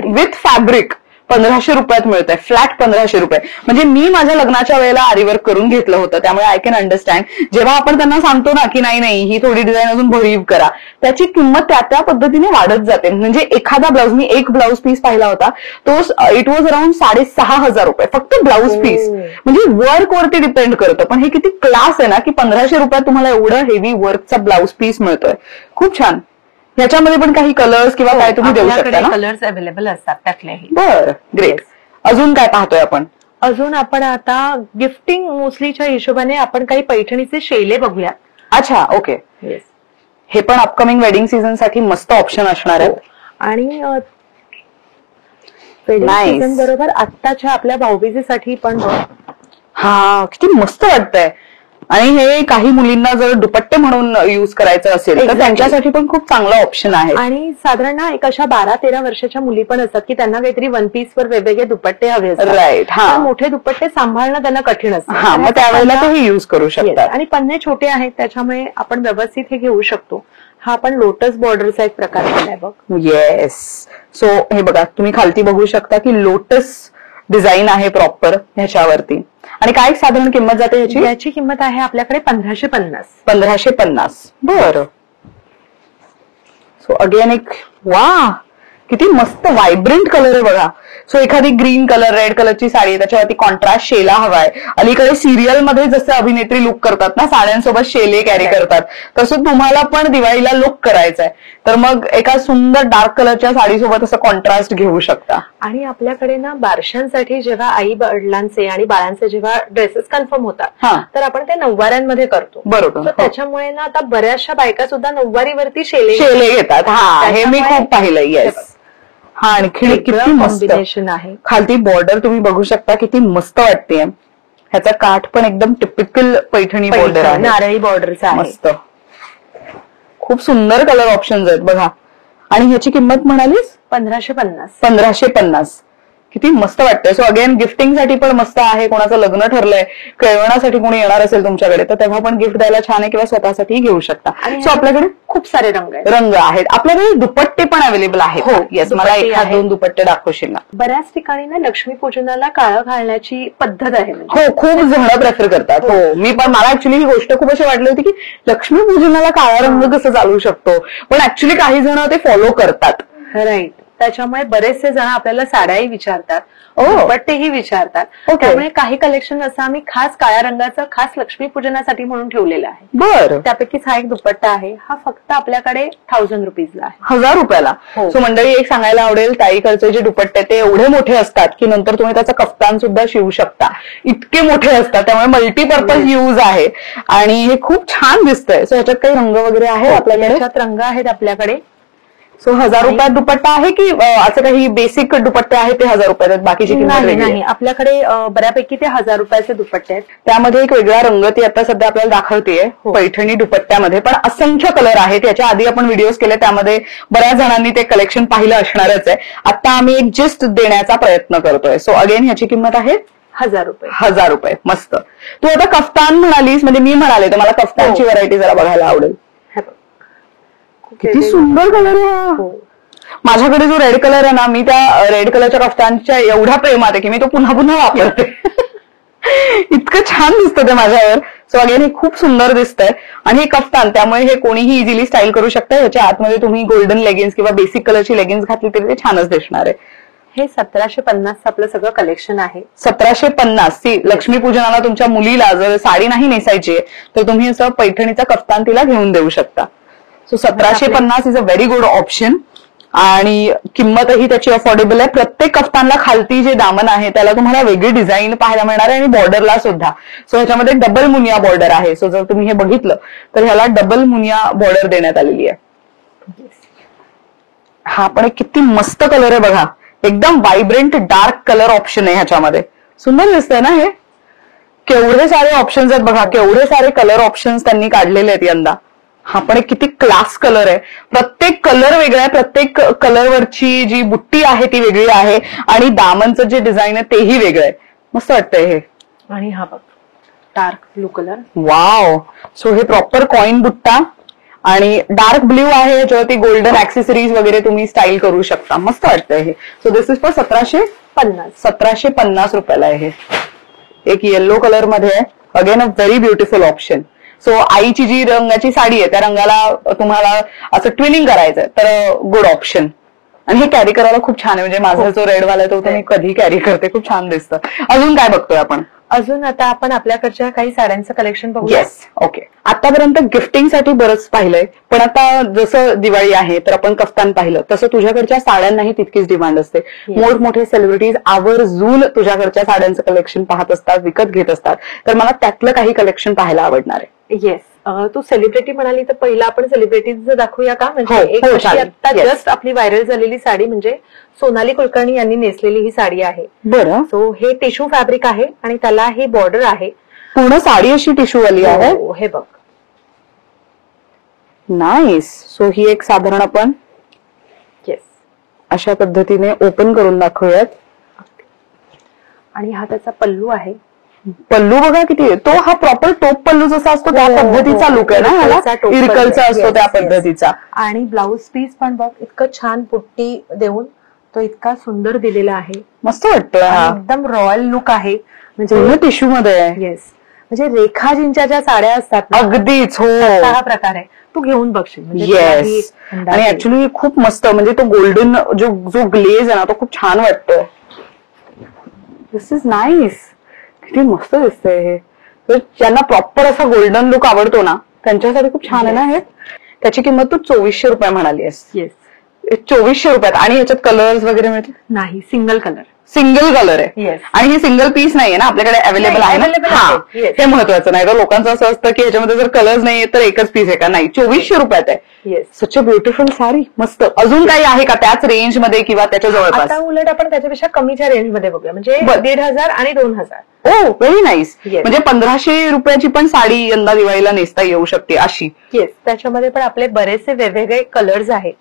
विथ फॅब्रिक 1500 रुपयात मिळत आहे, फ्लॅट 1500 रुपये. म्हणजे मी माझ्या लग्नाच्या वेळेला आरीवर्क करून घेतलं होतं, त्यामुळे आय कॅन अंडरस्टँड. जेव्हा आपण त्यांना सांगतो ना की नाही ही थोडी डिझाईन अजून भरीव करा, त्याची किंमत त्या पद्धतीने वाढत जाते. म्हणजे एखादा ब्लाऊज, मी एक ब्लाऊज पीस पाहिला होता, तो इट वॉज अराउंड 6500 रुपये फक्त ब्लाऊज पीस. म्हणजे वर्क वरती डिपेंड करतं. पण हे किती क्लास आहे ना की 1500 रुपयात तुम्हाला एवढं हेवी वर्कचा ब्लाऊज पीस मिळतोय. खूप छान. ह्याच्यामध्ये पण काही कलर्स किंवा काय तुम्ही देऊ शकता ना? कलर्स अवेलेबल असतात त्यातलेही. बरं, ग्रेट. अजून काय पाहतोय आपण? अजून आपण आता गिफ्टिंग मोस्टलीच्या हिशोबाने आपण काही पैठणीचे शेले बघूया. अच्छा, ओके. हे पण अपकमिंग वेडिंग सीझन साठी मस्त ऑप्शन असणार आहे. आणि वेडिंग सीझन बरोबर आत्ताच्या आपल्या भाऊबीजेसाठी पण, हा किती मस्त वाटतंय. आणि हे काही मुलींना जर दुपट्टे म्हणून युज करायचं असेल तर त्यांच्यासाठी पण खूप चांगला ऑप्शन आहे. आणि साधारण एक अशा 12-13 वर्षाच्या मुली पण असतात की त्यांना काहीतरी वन पीस वर वेगवेगळे दुपट्टे हवे असतात. राईट. हा, मोठे दुपट्टे सांभाळणं त्यांना कठीण असतं. हा, मग त्यावेळेला ते युज करू शकतात. आणि पन्ने छोटे आहेत त्याच्यामुळे आपण व्यवस्थित हे घेऊ शकतो. हा आपण लोटस बॉर्डरचा एक प्रकार केलाय बघ. येस. सो हे बघा, तुम्ही खालती बघू शकता की लोटस डिझाईन आहे प्रॉपर ह्याच्यावरती. आणि काय साधारण किंमत जाते ह्याची? याची किंमत आहे आपल्याकडे 1550. 1550. बरं. सो अगेन एक वा, किती मस्त व्हायब्रंट कलर आहे बघा. सो एखादी ग्रीन कलर, रेड कलरची साडी आहे, त्याच्यावरती कॉन्ट्रास्ट शेला हवाय. अलीकडे सिरियल मध्ये जसं अभिनेत्री लुक करतात ना, साड्यांसोबत शेले कॅरी करतात, तसं तुम्हाला पण दिवाळीला लुक करायचंय तर मग एका सुंदर डार्क कलरच्या साडीसोबत असं कॉन्ट्रास्ट घेऊ शकता. आणि आपल्याकडे ना बारशांसाठी जेव्हा आई वडिलांचे आणि बाळांचे जेव्हा ड्रेसेस कन्फर्म होतात तर आपण ते नऊवाऱ्यांमध्ये करतो. बरोबर. त्याच्यामुळे ना आता बऱ्याचशा बायका सुद्धा नऊवारीवरती शेले घेतात. हा, हे मी खूप पाहिलंय. येस. हा, आणखी किती मस्त कॉम्बिनेशन आहे. खालती बॉर्डर तुम्ही बघू शकता किती मस्त वाटते. ह्याचा काठ पण एकदम टिपिकल पैठणी बॉर्डर आहे, नारळी बॉर्डरचा आहे. मस्त. खूप सुंदर कलर ऑप्शन्स आहेत बघा. आणि ह्याची किंमत म्हणालीस? 1550. 1550. किती मस्त वाटतंय. सो अगेन गिफ्टिंगसाठी पण मस्त आहे. कोणाचं लग्न ठरलंय, केळवणासाठी कोणी येणार असेल तुमच्याकडे तर तेव्हा पण गिफ्ट द्यायला छान आहे, किंवा स्वतःसाठी घेऊ शकता. सो आपल्याकडे खूप सारे रंग आहेत. आपल्याकडे दुपट्टे पण अवेलेबल आहेत. हो, येस. मला 1-2 दुपट्टे दाखवशील ना? बऱ्याच ठिकाणी ना लक्ष्मीपूजनाला काळं घालण्याची पद्धत आहे. हो, खूप जण प्रेफर करतात. हो, मी पण, मला ऍक्च्युली ही गोष्ट खूप अशी वाटली होती की लक्ष्मीपूजनाला काळा रंग कसं चालू शकतो, पण ऍक्च्युली काही जण ते फॉलो करतात. राईट. त्याच्यामुळे बरेचसे जण आपल्याला साड्याही विचारतात, दुपट्टेही विचारतात. त्यामुळे काही कलेक्शन असं आम्ही खास काळ्या रंगाचं खास लक्ष्मीपूजनासाठी म्हणून ठेवलेलं आहे. बरं. त्यापैकीच हा एक दुपट्टा आहे. हा फक्त आपल्याकडे 1000 रुपीजला आहे. 1000 रुपयाला. सो मंडळी, एक सांगायला आवडेल, ताईकडचे जे दुपट्टे ते एवढे मोठे असतात की नंतर तुम्ही त्याचं कफ्तान सुद्धा शिवू शकता. इतके मोठे असतात, त्यामुळे मल्टीपर्पज यूज आहे आणि हे खूप छान दिसतंय. सो ह्याच्यात काही रंग वगैरे आहे आपल्याकडे? ह्याच्यात रंग आहेत आपल्याकडे. सो 1000 रुपयात दुपट्टा आहे की असं काही बेसिक दुपट्टे आहेत ते 1000 रुपयात? बाकीची किंमत नाही, आपल्याकडे बऱ्यापैकी ते 1000 रुपयाचे दुपट्टे आहेत. त्यामध्ये एक वेगळा रंग ती आता सध्या आपल्याला दाखवतेय पैठणी दुपट्ट्यामध्ये, पण असंख्य कलर आहेत. याच्या आधी आपण व्हिडिओज केले, त्यामध्ये बऱ्याच जणांनी ते कलेक्शन पाहिलं असणारच आहे. आता आम्ही एक जिस्ट देण्याचा प्रयत्न करतोय. सो अगेन ह्याची किंमत आहे 1000 रुपये. 1000 रुपये. मस्त. तू आता कफ्तान म्हणालीस, म्हणजे मी म्हणाले तर मला कफ्तानची व्हरायटी जरा बघायला आवडेल. किती सुंदर कलर आहे. माझ्याकडे जो रेड कलर आहे ना, मी त्या रेड कलरच्या कफ्तानच्या एवढ्या प्रेमात आहे की मी तो पुन्हा पुन्हा वापरते. इतकं छान दिसतं ते माझ्यावर. सो अगेन हे खूप सुंदर दिसतंय. आणि हे कफ्तान, त्यामुळे हे कोणीही इझिली स्टाईल करू शकतं. ह्याच्या आतमध्ये तुम्ही गोल्डन लेगिन्स किंवा बेसिक कलरची लेगिन्स घातली तरी ते छानच दिसणार आहे. हे 1750 आपलं सगळं कलेक्शन आहे. 1750. लक्ष्मीपूजनाला तुमच्या मुलीला जर साडी नाही नेसायची तर तुम्ही असं पैठणीचा कफ्तान तिला घेऊन देऊ शकता. So 1750 is a very good option. आणि किंमतही त्याची अफोर्डेबल आहे. प्रत्येक कफ्तानला खालती जे दामन आहे त्याला तुम्हाला वेगळी डिझाईन पाहायला मिळणार आहे, आणि बॉर्डरला सुद्धा. सो ह्याच्यामध्ये डबल मुनिया बॉर्डर आहे. सो जर तुम्ही हे बघितलं तर ह्याला डबल मुनिया बॉर्डर देण्यात आलेली आहे. हा पण किती मस्त कलर आहे बघा. एकदम व्हायब्रंट डार्क कलर ऑप्शन आहे ह्याच्यामध्ये. सुंदर दिसतंय ना हे? केवढे सारे ऑप्शन्स आहेत बघा, केवढे सारे कलर ऑप्शन्स त्यांनी काढलेले आहेत यंदा. हा पण एक किती क्लास कलर आहे. प्रत्येक कलर वेगळा आहे, प्रत्येक कलरवरची जी बुट्टी आहे ती वेगळी आहे, आणि दामनचं जे डिझाईन आहे तेही वेगळं आहे. मस्त वाटतंय हे. आणि हा बघ, dark blue colour. Wow. So हे प्रॉपर कॉइन बुट्टा आणि डार्क ब्ल्यू आहे, याच्यावरती गोल्डन ऍक्सेसरीज वगैरे तुम्ही स्टाईल करू शकता. मस्त वाटतंय हे. सो दिस इज फॉर 1750 रुपयाला आहे हे. एक येलो कलर मध्ये आहे. Again a very beautiful option. So आईची जी रंगाची साडी आहे त्या रंगाला तुम्हाला असं ट्विनिंग करायचंय तर गुड ऑप्शन. आणि हे कॅरी करायला खूप छान आहे. म्हणजे माझा जो रेडवाला आहे तो मी कधी कॅरी करते. खूप छान दिसतं. अजून काय बघतोय आपण? अजून आता आपण आपल्याकडच्या काही साड्यांचं कलेक्शन बघू. येस. ओके. आतापर्यंत गिफ्टिंगसाठी बरंच पाहिलंय, पण आता जसं दिवाळी आहे तर आपण कफ्तान पाहिलं, तसं तुझ्याकडच्या साड्यांनाही तितकीच डिमांड असते. मोठमोठे सेलिब्रिटीज आवर्जून तुझ्याकडच्या साड्यांचं कलेक्शन पाहत असतात, विकत घेत असतात. तर मला त्यातलं काही कलेक्शन पाहायला आवडणार आहे. येस. तू सेलिब्रिटी म्हणाली तर पहिला आपण सेलिब्रिटीज दाखवूया का? म्हणजे एक आता जस्ट आपली व्हायरल झालेली साडी म्हणजे सोनाली कुलकर्णी यांनी नेसलेली ही साडी आहे. बरं. सो हे टिश्यू फॅब्रिक आहे आणि त्याला हे बॉर्डर आहे. पूर्ण साडी अशी टिश्यू वाली आहे. हो, हे बघ. नाईस. सो ही एक साधारण आपण येस अशा पद्धतीने ओपन करून दाखवूयात. आणि हा त्याचा पल्लू आहे. पल्लू बघा किती आहे. तो हा प्रॉपर टोप पल्लू जसा असतो त्या पद्धतीचा लुक आहे ना ह्याला, इरकलचा असतो त्या पद्धतीचा. आणि ब्लाउज पीस पण बघ इतकं छान पुट्टी देऊन तो इतका सुंदर दिलेला आहे. मस्त वाटतोय हा. एकदम रॉयल लुक आहे. पूर्ण म्हणजे टिश्यू मध्ये आहे. येस म्हणजे रेखाजींच्या ज्या साड्या असतात ना, अगदीच. हो, तसा हा प्रकार आहे. तू घेऊन बघशील. म्हणजे तुलाही येस. अंदाज आणि येईल. ऍक्च्युली खूप मस्त, म्हणजे तो गोल्डन जो ग्लेज आहे ना तो खूप छान वाटतोय. दिस इज नाईस. किती मस्त दिसतंय हे. तर ज्यांना प्रॉपर असा गोल्डन लुक आवडतो ना त्यांच्यासाठी खूप छान आहे ना हे. त्याची किंमत तू 2400 रुपये म्हणालीस. येस 2400 रुपयात. आणि ह्याच्यात कलर्स वगैरे मिळतील? नाही, सिंगल कलर. सिंगल कलर आहे. येस. आणि हे सिंगल पीस नाहीये ना आपल्याकडे अवेलेबल नाही, आहे ना. available हा, आहे. Yes. हे महत्वाचं. नाही तर लोकांचं असं असतं की ह्याच्यामध्ये जर कलर्स नाहीये तर एकच पीस आहे का. नाही, 2400 रुपयात आहे. Yes. Such a beautiful sari. मस्त. अजून काही आहे का त्याच रेंज मध्ये किंवा त्याच्या जवळपास? आता उलट आपण त्याच्यापेक्षा कमीच्या रेंज मध्ये बघूया. म्हणजे बरं. 1500 आणि 2000. ओ व्हेरी नाईस. Yes. म्हणजे 1500 रुपयाची पण साडी यंदा दिवाळीला नेसता येऊ शकते अशी. येस. त्याच्यामध्ये पण आपले बरेचसे वेगवेगळे कलर्स आहेत.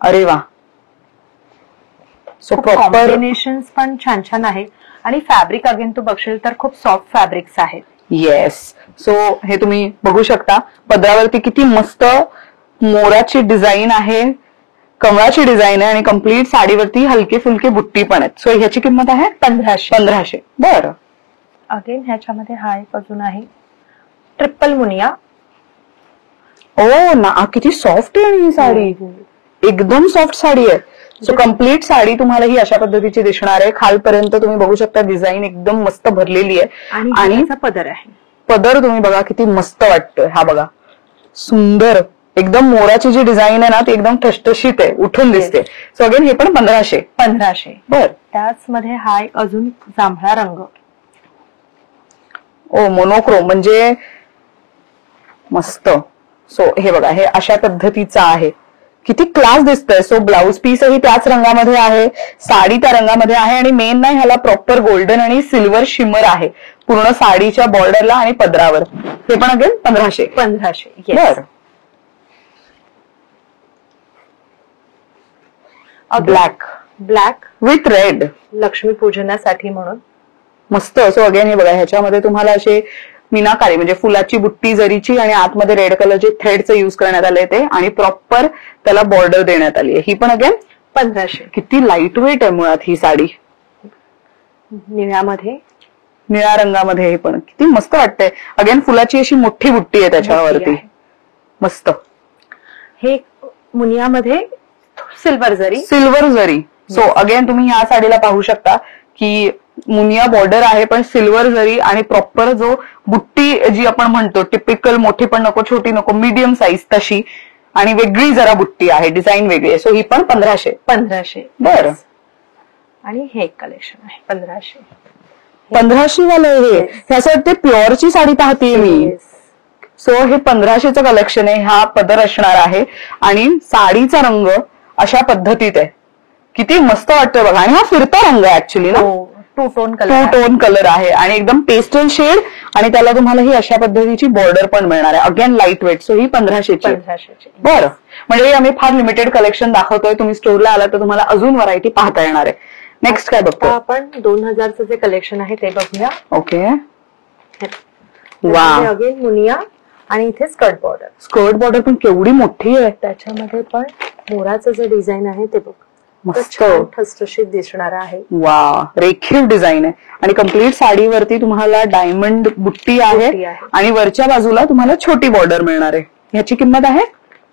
अरे वा. सो प्रॉपर कॉम्बिनेशन पण छान छान आहेत. आणि फॅब्रिक अगेन तू बघशील तर खूप सॉफ्ट फॅब्रिक्स आहेत. येस. सो हे तुम्ही बघू शकता. पदरावरती किती मस्त मोराची डिझाईन आहे, कमळाची डिझाईन आहे आणि कम्प्लीट साडीवरती हलकी फुलकी बुट्टी पण आहेत. सो ह्याची किंमत आहे 1500. बरं. अगेन ह्याच्यामध्ये हा एक अजून आहे ट्रिपल मुनिया. ओ ना, किती सॉफ्ट आहे ही साडी. एकदम सॉफ्ट साडी आहे. सो कम्प्लीट साडी तुम्हाला ही अशा पद्धतीची दिसणार आहे. खालपर्यंत तुम्ही बघू शकता डिझाईन एकदम मस्त भरलेली आहे. आणि त्याचा पदर आहे. पदर तुम्ही बघा किती मस्त वाटतोय. हा बघा सुंदर एकदम मोराची जी डिझाईन आहे ना ती एकदम ठसठशीत आहे, उठून दिसते. सो अगेन हे पण 1500. बर. त्याच मध्ये हा एक अजून जांभळा रंग. ओ मोनोक्रोम म्हणजे मस्त. सो हे बघा हे अशा पद्धतीचं आहे. किती क्लास दिसतंय. सो ब्लाउज पीसही त्याच रंगामध्ये आहे, साडी त्या रंगामध्ये आहे आणि मेन नाही ह्याला प्रॉपर गोल्डन आणि सिल्वर शिमर आहे पूर्ण साडीच्या बॉर्डरला आणि पदरावर. हे पण अगेन 1500. बर. ब्लॅक विथ रेड लक्ष्मी पूजनासाठी म्हणून मस्त. सो अगेन हे बघा ह्याच्यामध्ये तुम्हाला असे मीनाकारी म्हणजे फुलाची बुट्टी जरीची आणि आतमध्ये रेड कलरचे थ्रेडचं युज करण्यात आले ते आणि प्रॉपर त्याला बॉर्डर देण्यात आली आहे. ही पण अगेन 1500. किती लाईट वेट आहे मुळात ही साडी. निळ्यामध्ये, निळ्या रंगामध्ये हे पण किती मस्त वाटतंय. अगेन फुलाची अशी मोठी बुट्टी आहे त्याच्यावरती. मस्त. हे मुनियामध्ये सिल्वर जरी. सो अगेन तुम्ही ह्या साडीला पाहू शकता की मुनिया बॉर्डर आहे पण सिल्वर जरी आणि प्रॉपर जो बुट्टी जी आपण म्हणतो टिपिकल मोठी पण नको छोटी नको मीडियम साईज तशी आणि वेगळी जरा बुट्टी आहे, डिझाईन वेगळी आहे. सो ही पण 1500. बरं. आणि हे कलेक्शन आहे 1500 वाले हे. ह्यासाठी ते प्युअरची साडी पाहतेय मी. सो हे 1500चं कलेक्शन आहे. हा पदर असणार आहे आणि साडीचा रंग अशा पद्धतीत आहे. किती मस्त वाटतोय बघा. आणि हा फिरता रंग आहे ऍक्च्युली ना. टू टोन कलर आहे आणि एकदम पेस्टल शेड आणि त्याला तुम्हाला ही अशा पद्धतीची बॉर्डर पण मिळणार आहे. Again light weight. सो ही 1500ची. बरं. म्हणजे आम्ही फार लिमिटेड कलेक्शन दाखवतोय. तुम्ही स्टोरला आला तर तुम्हाला अजून व्हरायटी पाहता येणार आहे. नेक्स्ट काय बघतो आपण 2000चं जे कलेक्शन आहे ते बघूया. ओके. वा. अगेन मुनिया आणि इथे स्कर्ट बॉर्डर पण केवढी मोठी आहे. त्याच्यामध्ये पण मोराचं जे डिझाइन आहे ते बघ मस्त ठसठशीत दिसणार आहे. वा. रेखीव डिझाईन आहे आणि कम्प्लीट साडीवरती तुम्हाला डायमंड बुट्टी आहे आणि वरच्या बाजूला तुम्हाला छोटी बॉर्डर मिळणार आहे. ह्याची किंमत आहे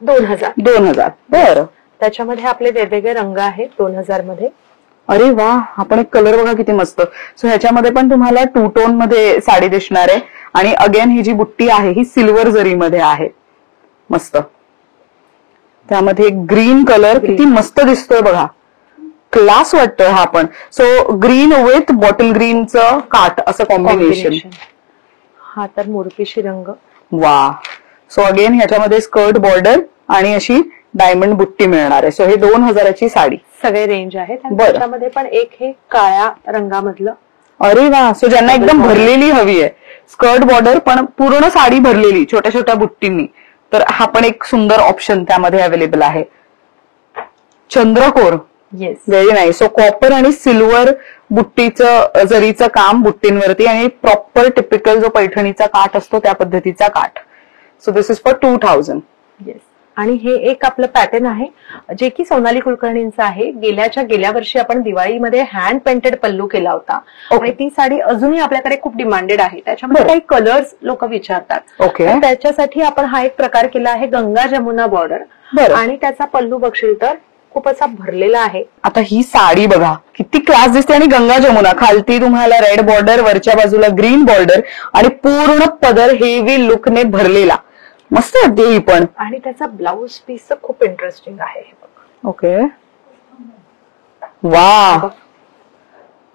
2000. बरं. त्याच्यामध्ये आपले वेगवेगळे रंग आहेत 2000 मध्ये. अरे वा. आपण एक कलर बघा किती मस्त. सो ह्याच्यामध्ये पण तुम्हाला 2 टोन मध्ये साडी दिसणार आहे आणि अगेन ही जी बुट्टी आहे ही सिल्वर जरीमध्ये आहे. मस्त. त्यामध्ये ग्रीन कलर किती मस्त दिसतोय बघा. क्लास वाटतोय हा पण. सो ग्रीन विथ बॉटल ग्रीनचं काट असं कॉम्बिनेशन. हा तर मोरपिशी रंग. वा. सो अगेन ह्याच्यामध्ये स्कर्ट बॉर्डर आणि अशी डायमंड बुट्टी मिळणार आहे. सो हे 2000ची साडी. सगळे रेंज आहेत. त्याच्यामध्ये पण एक हे काळ्या रंगामधलं अरे वा. सो ज्यांना एकदम भरलेली हवी आहे, स्कर्ट बॉर्डर पण पूर्ण साडी भरलेली छोट्या छोट्या बुट्टींनी, तर हा पण एक सुंदर ऑप्शन त्यामध्ये अवेलेबल आहे. चंद्रकोर. Yes. Very nice. So copper आणि सिल्वर बुट्टीचं जरीचं काम बुट्टींवरती आणि प्रॉपर टिपिकल जो पैठणीचा काठ असतो त्या पद्धतीचा काठ. So this is for 2000. Yes. आणि हे एक आपलं पॅटर्न आहे जे की सोनाली कुलकर्णींचं आहे. गेल्या वर्षी आपण दिवाळीमध्ये हँड पेंटेड पल्लू केला होता आणि ती साडी अजूनही आपल्याकडे खूप डिमांडेड आहे. त्याच्यामध्ये काही कलर्स लोक विचारतात. ओके. त्याच्यासाठी आपण हा एक प्रकार केला आहे गंगा जमुना बॉर्डर आणि त्याचा पल्लू बघशील तर खूप असा भरलेला आहे. आता ही साडी बघा किती क्लास दिसते आणि गंगा जमुना खालती तुम्हाला रेड बॉर्डर, वरच्या बाजूला ग्रीन बॉर्डर आणि पूर्ण पदर हेवी लुकने भरलेला. मस्त वाटते ही पण. आणि त्याचा ब्लाऊज पीस खूप इंटरेस्टिंग आहे. ओके. वा.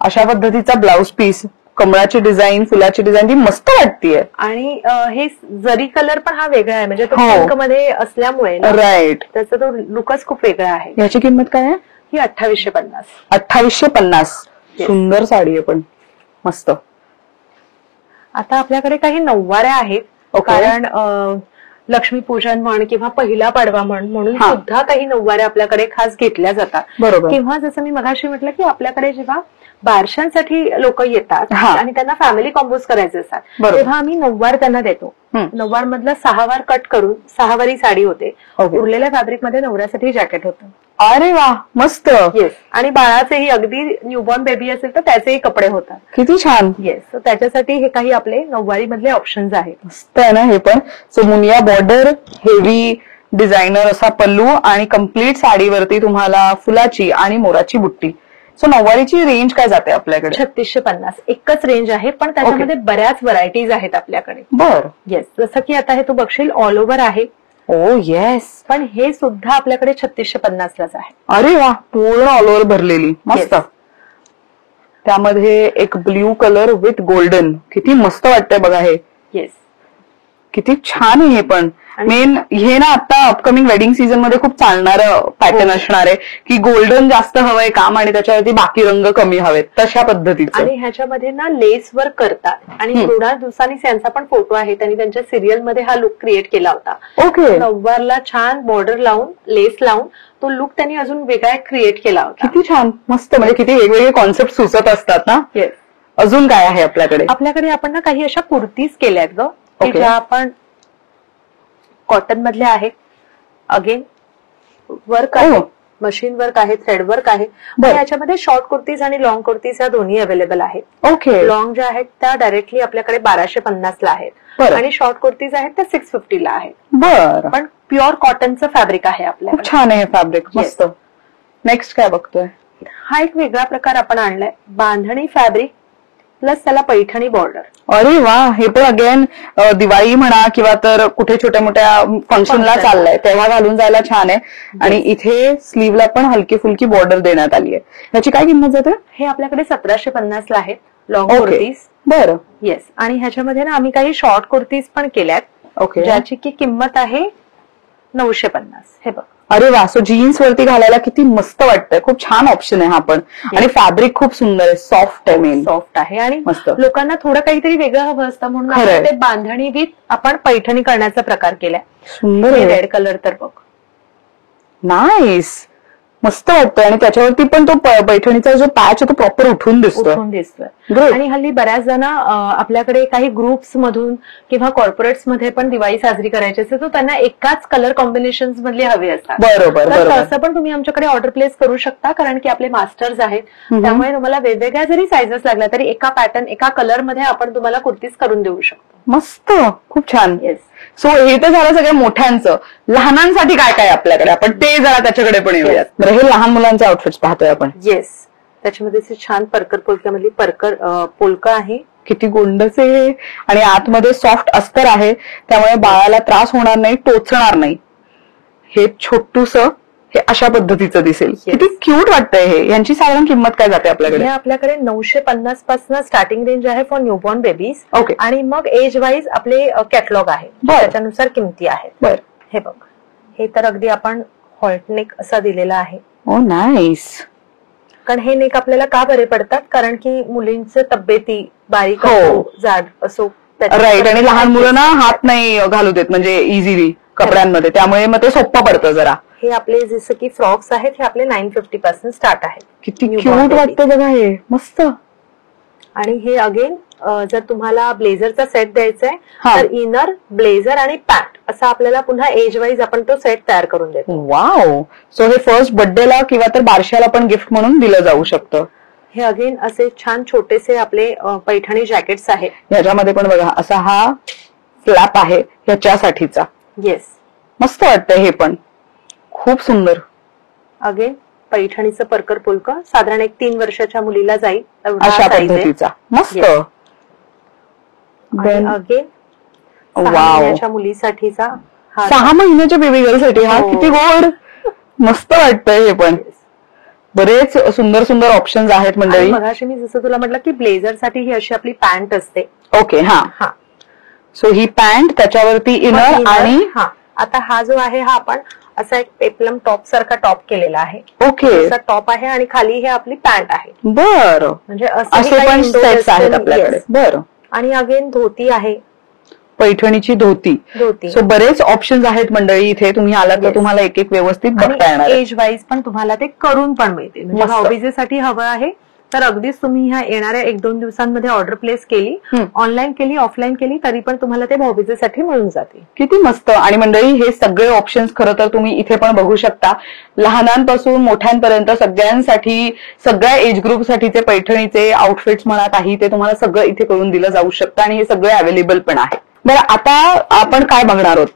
अशा पद्धतीचा ब्लाऊज पीस, कमळाची डिझाईन, फुलाची डिझाईन, ती मस्त वाटतीये. आणि हे जरी कलर पण हा वेगळा आहे म्हणजे तो पिंक मध्ये असल्यामुळे राईट त्याचा तो लुकच खूप वेगळा आहे. याची किंमत काय आहे? ही 2850. 2850. सुंदर साडी आहे पण मस्त. आता आपल्याकडे काही नऊवाऱ्या आहेत. कारण लक्ष्मीपूजन म्हण किंवा पहिला पाडवा म्हणून सुद्धा काही नऊवाऱ्या आपल्याकडे खास घेतल्या जातात. बरोबर. किंवा जसं मी मगाशी म्हटलं की आपल्याकडे जेव्हा बारशांसाठी लोक येतात आणि त्यांना फॅमिली कॉम्बोज करायचे असतात तेव्हा आम्ही नऊवार त्यांना देतो. नऊवार मधलं 6 वार कट करून 6 वारी साडी होते. उरलेल्या फॅब्रिक मध्ये नवऱ्यासाठी जॅकेट होतं. अरे वा. मस्त. येस. आणि बाळाचेही अगदी न्यूबॉर्न बेबी असेल तर त्याचेही कपडे होतात. किती छान. येस. तर त्याच्यासाठी हे काही आपले नऊवारी मधले ऑप्शन्स आहेत. मस्त आहे ना हे पण. So Muniya border, heavy designer असा पल्लू आणि कम्प्लीट साडीवरती तुम्हाला फुलाची आणि मोराची बुट्टी. सो नऊवारीची रेंज काय जाते आपल्याकडे? 3650. एकच रेंज आहे पण त्याच्यामध्ये बऱ्याच व्हरायटीज आहेत आपल्याकडे. बर. येस. जसं की आता हे तू बघशील ऑल ओव्हर आहे. ओ येस. पण हे सुद्धा आपल्याकडे 3650लाच आहे. अरे वा. पूर्ण ऑल ओव्हर भरलेली. मस्त. त्यामध्ये एक ब्ल्यू कलर विथ गोल्डन. किती मस्त वाटतंय बघा हे. येस. किती छान आहे हे पण. मेन हे ना आता अपकमिंग वेडिंग सीझन मध्ये खूप चालणारं पॅटर्न असणार आहे की गोल्डन जास्त हवंय काम आणि त्याच्यावरती बाकी रंग कमी हवेत तशा पद्धतीचं. आणि ह्याच्यामध्ये ना लेस वर्क करतात आणि मृणाल दुसानीस यांचा पण फोटो आहे. त्यांनी त्यांच्या सिरियल मध्ये हा लुक क्रिएट केला होता. ओके. नऊवारला छान बॉर्डर लावून लेस लावून तो लुक त्यांनी अजून वेगळा क्रिएट केला होता. किती छान. मस्त. म्हणजे किती वेगवेगळे कॉन्सेप्ट सुचत असतात ना. येस. अजून काय आहे आपल्याकडे? आपल्याकडे आपण ना काही अशा कुर्तीज केल्यात ग की ज्या आपण कॉटन मधल्या आहेत. अगेन वर्क आहे, मशीन वर्क आहे, थ्रेड वर्क आहे. याच्यामध्ये शॉर्ट कुर्तीज आणि लॉंग कुर्तीज या दोन्ही अवेलेबल आहेत. ओके. लॉंग ज्या आहेत त्या डायरेक्टली आपल्याकडे 1250ला आहेत आणि शॉर्ट कुर्तीज आहेत त्या 650ला आहेत. बरं. पण प्युअर कॉटनचं फॅब्रिक आहे आपल्याकडे. खूप छान आहे फॅब्रिक. मस्त. नेक्स्ट काय बघतोय? हा एक वेगळा प्रकार आपण आणलाय. बांधणी फॅब्रिक प्लस त्याला पैठणी बॉर्डर. अरे वा. हे पण अगेन दिवाळी म्हणा किंवा तर कुठे छोट्या मोठ्या फंक्शनला चाललंय तेव्हा घालून जायला छान आहे. आणि इथे स्लीवला पण हलकी फुलकी बॉर्डर देण्यात आली आहे. ह्याची काय किंमत जाते? हे आपल्याकडे 1750ला आहेत लॉंग कुर्तीज. बरं. येस. आणि ह्याच्यामध्ये ना आम्ही काही शॉर्ट कुर्तीज पण केल्यात. ओके. ज्याची की किंमत आहे 950. हे बघ. अरे वा. सो जीन्स वरती घालायला किती मस्त वाटतंय. खूप छान ऑप्शन आहे हा पण. आणि फॅब्रिक खूप सुंदर आहे. सॉफ्ट आहे. मेन सॉफ्ट आहे आणि मस्त. लोकांना थोडं काहीतरी वेगळं हवं असतं म्हणून ते बांधणी विथ आपण पैठणी करण्याचा प्रकार केलाय. सुंदर. रेड कलर तर बघ. नाईस. मस्त वाटतंय. आणि त्याच्यावरती पण तो पैठणीचा जो पॅच आहे तो प्रॉपर उठून दिसतोय. आणि हल्ली बऱ्याच जण आपल्याकडे काही ग्रुप्स मधून किंवा कॉर्पोरेट्स मध्ये पण दिवाळी साजरी करायची असते तर त्यांना एकाच कलर कॉम्बिनेशन मधले हवे असतात. बरोबर. तसं पण तुम्ही आमच्याकडे ऑर्डर प्लेस करू शकता कारण की आपले मास्टर्स आहेत. त्यामुळे तुम्हाला वेगवेगळ्या जरी सायझेस लागल्या तरी एका पॅटर्न एका कलर मध्ये आपण तुम्हाला कुर्तीज करून देऊ शकतो. मस्त. खूप छान. येस. सो हे तर झालं सगळ्या मोठ्यांचं. लहानांसाठी काय काय आपल्याकडे आपण ते जरा त्याच्याकडे पण येऊयात. बरं. हे लहान मुलांचे आउटफिट्स पाहतोय आपण. येस. त्याच्यामध्ये छान परकर पोलक्यामधली पोलका आहे. किती गोंडसे. आणि आतमध्ये सॉफ्ट अस्तर आहे त्यामुळे बाळाला त्रास होणार नाही, टोचणार नाही. हे छोटूस हे अशा पद्धतीचं दिसेल. किती क्यूट वाटतंय हे. यांची साधारण किंमत काय जाते आपल्याकडे? आपल्याकडे 950 पासून स्टार्टिंग रेंज आहे फॉर न्यूबॉर्न बेबीज. ओके. आणि मग एज वाईज आपले कॅटलॉग आहे त्याच्यानुसार किमती आहेत. बरं. हे बघ. हे तर अगदी आपण हॉल्टनेक असा दिलेला आहे. ओ नाईस. कारण हे नेक आपल्याला का बरे पडतात, कारण की मुलींचं तब्येती बारीक हो. असो जाड असो राईट, आणि लहान मुलं ना हात नाही घालू देत म्हणजे इझिली कपड्यांमध्ये, त्यामुळे मग ते सोपं पडतं जरा. हे आपले जसं की फ्रॉक्स आहेत हे आपले 950 पासून स्टार्ट आहेत. किती क्यूट वाटतं बघा हे, मस्त. आणि हे अगेन जर तुम्हाला ब्लेझरचा सेट द्यायचा हा. आहे तर इनर, ब्लेझर आणि पॅन्ट असा आपल्याला पुन्हा एज वाईज आपण तो सेट तयार करून देतो. वाव. सो हे फर्स्ट बर्थडेला किंवा तर बारशाला पण गिफ्ट म्हणून दिलं जाऊ शकतं. हे अगेन असे छान छोटेसे आपले पैठणी जॅकेट्स आहेत. ह्याच्यामध्ये पण बघा असा हा फ्लॅप आहे ह्याच्यासाठीचा. येस, मस्त वाटतंय हे पण, खूप सुंदर. अगेन पैठणीचं परकर पुलक साधारण एक 3 वर्षाच्या मुलीला जाईल एवढा अशा size आहे. पद्धतीचा मस्त. Yes. आणि Then- अगेन वाव. मुलीसाठीचा हा 6 महिन्याच्या बेबी गर्लसाठी हा हो. किती गोड, मस्त वाटतंय हे पण. बरेच सुंदर सुंदर ऑप्शन्स आहेत मंडळी. मगाशी मी जसं तुला म्हटलं की ब्लेझर साठी ही अशी आपली पॅन्ट असते. ओके, हा. हा, सो ही पॅन्ट, त्याच्यावरती इनर आणि हा. आता हा जो आहे हा आपण असा एक पेप्लम टॉप सारखा टॉप केलेला आहे. ओके, असा टॉप आहे आणि खाली हे आपली पॅन्ट आहे. बर. म्हणजे असे पण सेट्स आहेत आपल्याकडे. बर. आणि अगेन धोती आहे, पैठणीची धोती. धोती. सो बरेच ऑप्शन्स आहेत मंडळी इथे. तुम्ही आलात तर Yes. तुम्हाला एक एक व्यवस्थित बघता येणार आहे. एज वाईज पण तुम्हाला ते करून पण मिळते. म्हणजे मस्त. भाऊबीजेसाठी हवं आहे तर अगदीच तुम्ही ह्या येणाऱ्या 1-2 दिवसांमध्ये ऑर्डर प्लेस केली, ऑनलाईन केली, ऑफलाईन केली तरी पण तुम्हाला ते भाऊबीजेसाठी मिळून जाते. किती मस्त. आणि मंडळी हे सगळे ऑप्शन्स खरं तर तुम्ही इथे पण बघू शकता. लहानांपासून मोठ्यांपर्यंत सगळ्यांसाठी, सगळ्या एज ग्रुपसाठीचे पैठणीचे आउटफिट्स म्हणा काही, ते तुम्हाला सगळं इथे करून दिलं जाऊ शकतं आणि हे सगळे अवेलेबल पण आहे. बरं, आता आपण काय बघणार आहोत?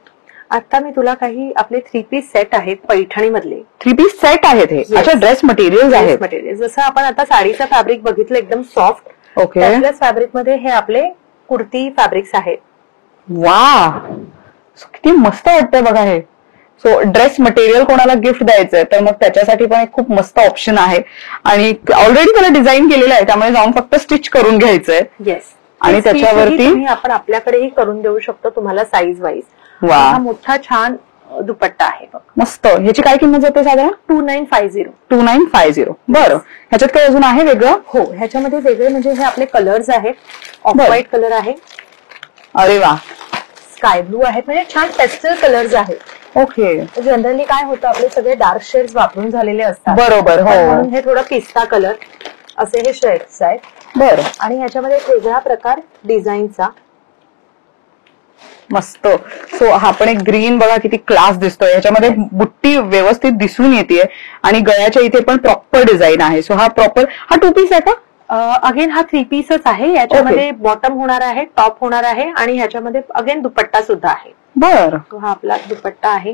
आता मी तुला काही आपले 3 पीस सेट आहेत पैठणी मधले. 3 पीस सेट आहेत हे. अच्छा, ड्रेस मटेरियल्स आहेत. मटेरियल जसं आपण आता साडीचं फॅब्रिक बघितलं एकदम सॉफ्ट, ओके. त्यातल्याच फॅब्रिक मध्ये हे आपले कुर्ती फॅब्रिक्स आहेत. वा, किती मस्त वाटतंय बघा हे. सो ड्रेस मटेरियल कोणाला गिफ्ट द्यायचंय तर मग त्याच्यासाठी पण एक खूप मस्त ऑप्शन आहे. आणि ऑलरेडी त्याला डिझाईन केलेलं आहे, त्यामुळे जाऊन फक्त स्टिच करून घ्यायचंय. येस. आणि त्याच्यावरती आपण आपल्याकडेही करून देऊ शकतो तुम्हाला साईज वाईज. वा, हा मोठा छान दुपट्टा आहे बघ. मस्त. ह्याची काय किंमत जाते साधारण? 2950. 2950. बरं, ह्याच्यात काय अजून आहे वेगळं? हो, ह्याच्यामध्ये वेगळे म्हणजे हे आपले कलर्स आहेत. ऑफ बरं. व्हाईट कलर आहे, अरे वा, स्काय ब्लू आहेत, म्हणजे छान पेस्टल कलर्स आहेत. ओके. जनरली काय होतं आपले सगळे डार्क शेड्स वापरून झालेले असतात. बरोबर, हो. म्हणून हे थोडं पिस्ता कलर असे हे शेड्स आहेत. बरं, आणि ह्याच्यामध्ये एक वेगळा प्रकार डिझाईनचा. मस्त. सो हा पण एक ग्रीन बघा किती क्लास दिसतोय. ह्याच्यामध्ये बुट्टी व्यवस्थित दिसून येते आणि गळ्याच्या इथे पण प्रॉपर डिझाईन आहे. सो हा प्रॉपर, हा 2 पीस आहे का? अगेन हा 3 पीसच आहे. याच्यामध्ये बॉटम होणार आहे, टॉप होणार आहे आणि ह्याच्यामध्ये अगेन दुपट्टा सुद्धा आहे. बर. हा आपला दुपट्टा आहे.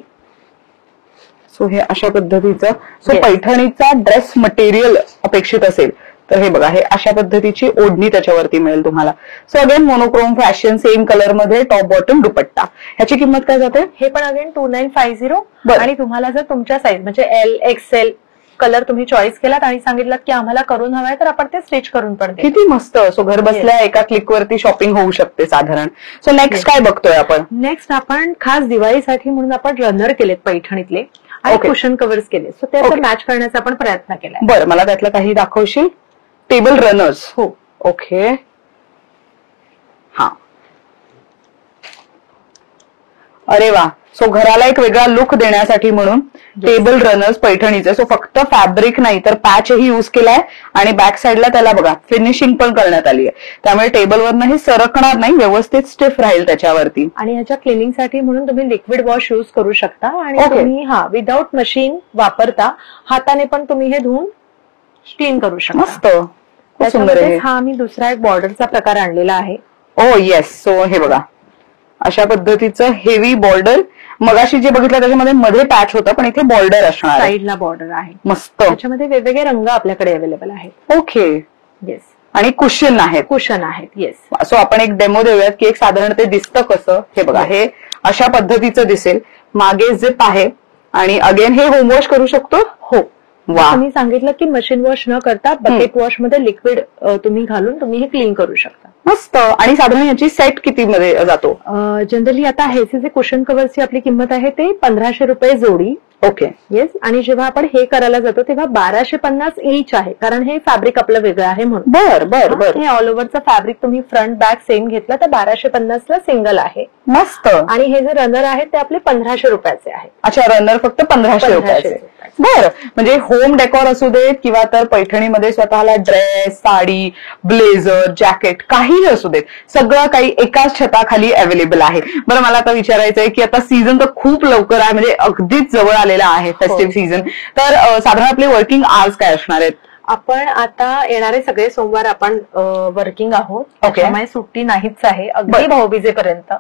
सो हे अशा पद्धतीचं. So Yes. पैठणीचा ड्रेस मटेरियल अपेक्षित असेल तर हे बघा, हे अशा पद्धतीची ओढणी त्याच्यावरती मिळेल तुम्हाला. So again monochrome fashion, same colour मध्ये टॉप बॉटम दुपट्टा. ह्याची किंमत काय जाते? हे पण अगेन 2950. बरं. आणि तुम्हाला जर तुमच्या साईज म्हणजे एल, एक्सेल कलर तुम्ही चॉईस केलात आणि सांगितलं की आम्हाला करून हवाय तर आपण ते स्टिच करून पण देऊ. किती मस्त. सो घर बसल्या एका क्लिकवरती शॉपिंग होऊ शकते साधारण. सो नेक्स्ट काय बघतोय आपण? नेक्स्ट आपण खास दिवाळीसाठी म्हणून आपण रनर केलेत पैठणीतले आणि Okay. कुशन कव्हर्स केले. सो त्याचा Okay. मॅच करण्याचा आपण प्रयत्न केलाय. बरं, मला त्यातलं काही दाखवशील? Table runners. हो. ओके. हा, अरे वा. सो घराला एक वेगळा लुक देण्यासाठी म्हणून टेबल रनर्स पैठणीचे. सो फक्त फॅब्रिक नाही तर पॅचही युज केलाय आणि बॅक साईडला त्याला बघा फिनिशिंग पण करण्यात आली आहे, त्यामुळे टेबलवरनं हे सरकणार नाही, व्यवस्थित स्टिफ राहील त्याच्यावरती. आणि ह्याच्या क्लिनिंगसाठी म्हणून तुम्ही लिक्विड वॉश युज करू शकता आणि Okay. तुम्ही विदाउट मशीन वापरता हाताने पण तुम्ही हे धुवून क्लीन करू शकता. मस्त, खूप सुंदर आहे. हा मी दुसरा एक बॉर्डरचा प्रकार आणलेला आहे. ओ येस. सो हे बघा अशा पद्धतीचं हेवी बॉर्डर. मगाशी जे बघितलं त्याच्यामध्ये मध्ये पॅच होता पण इथे बॉर्डर असणार आहे. साईडला बॉर्डर आहे. मस्त. त्याच्यामध्ये वेगवेगळे रंग आपल्याकडे अवेलेबल आहेत. ओके. येस. आणि कुशन आहेत. कुशन आहेत. येस. सो आपण एक डेमो देऊयात की एक साधारण ते दिसतं कसं. हे बघा, हे अशा पद्धतीचं दिसेल. मागे झिप आहे आणि अगेन हे होम वॉश करू शकतो. हो. वा. तुम्ही सांगितलं की मशीन वॉश न करता बकेट वॉश मध्ये लिक्विड तुम्ही घालून तुम्ही हे क्लीन करू शकता. मस्त. आणि साधारण याची सेट किती मध्ये जातो? जनरली आता ह्याचे जे कुशन कव्हरची आपली किंमत आहे ते 1500 रुपये जोडी. ओके. येस. आणि जेव्हा आपण हे करायला जातो तेव्हा 1250 ईच आहे, कारण हे फॅब्रिक आपलं वेगळं आहे म्हणून. बर. हे ऑल ओव्हरचं फॅब्रिक तुम्ही फ्रंट बॅक सेम घेतला तर 1250 ला सिंगल आहे. मस्त. आणि हे जे रनर आहेत ते आपले 1500 रुपयाचे आहेत. अच्छा, रनर फक्त 1500 रुपयाचे. बरं, म्हणजे होम डेकॉर असू देत किंवा तर पैठणीमध्ये स्वतःला ड्रेस, साडी, ब्लेझर, जॅकेट काहीही असू देत, सगळं काही एकाच छताखाली अवेलेबल आहे. बरं, मला आता विचारायचंय की आता सीझन तर खूप लवकर आहे, म्हणजे अगदीच जवळ आलेला आहे फेस्टिव्ह सीझन, तर साधारण आपले वर्किंग आवर्स काय असणार आहेत? आपण आता येणारे सगळे सोमवार आपण वर्किंग आहोत. त्यामुळे सुट्टी नाहीच आहे अगदी भाऊबीजेपर्यंत.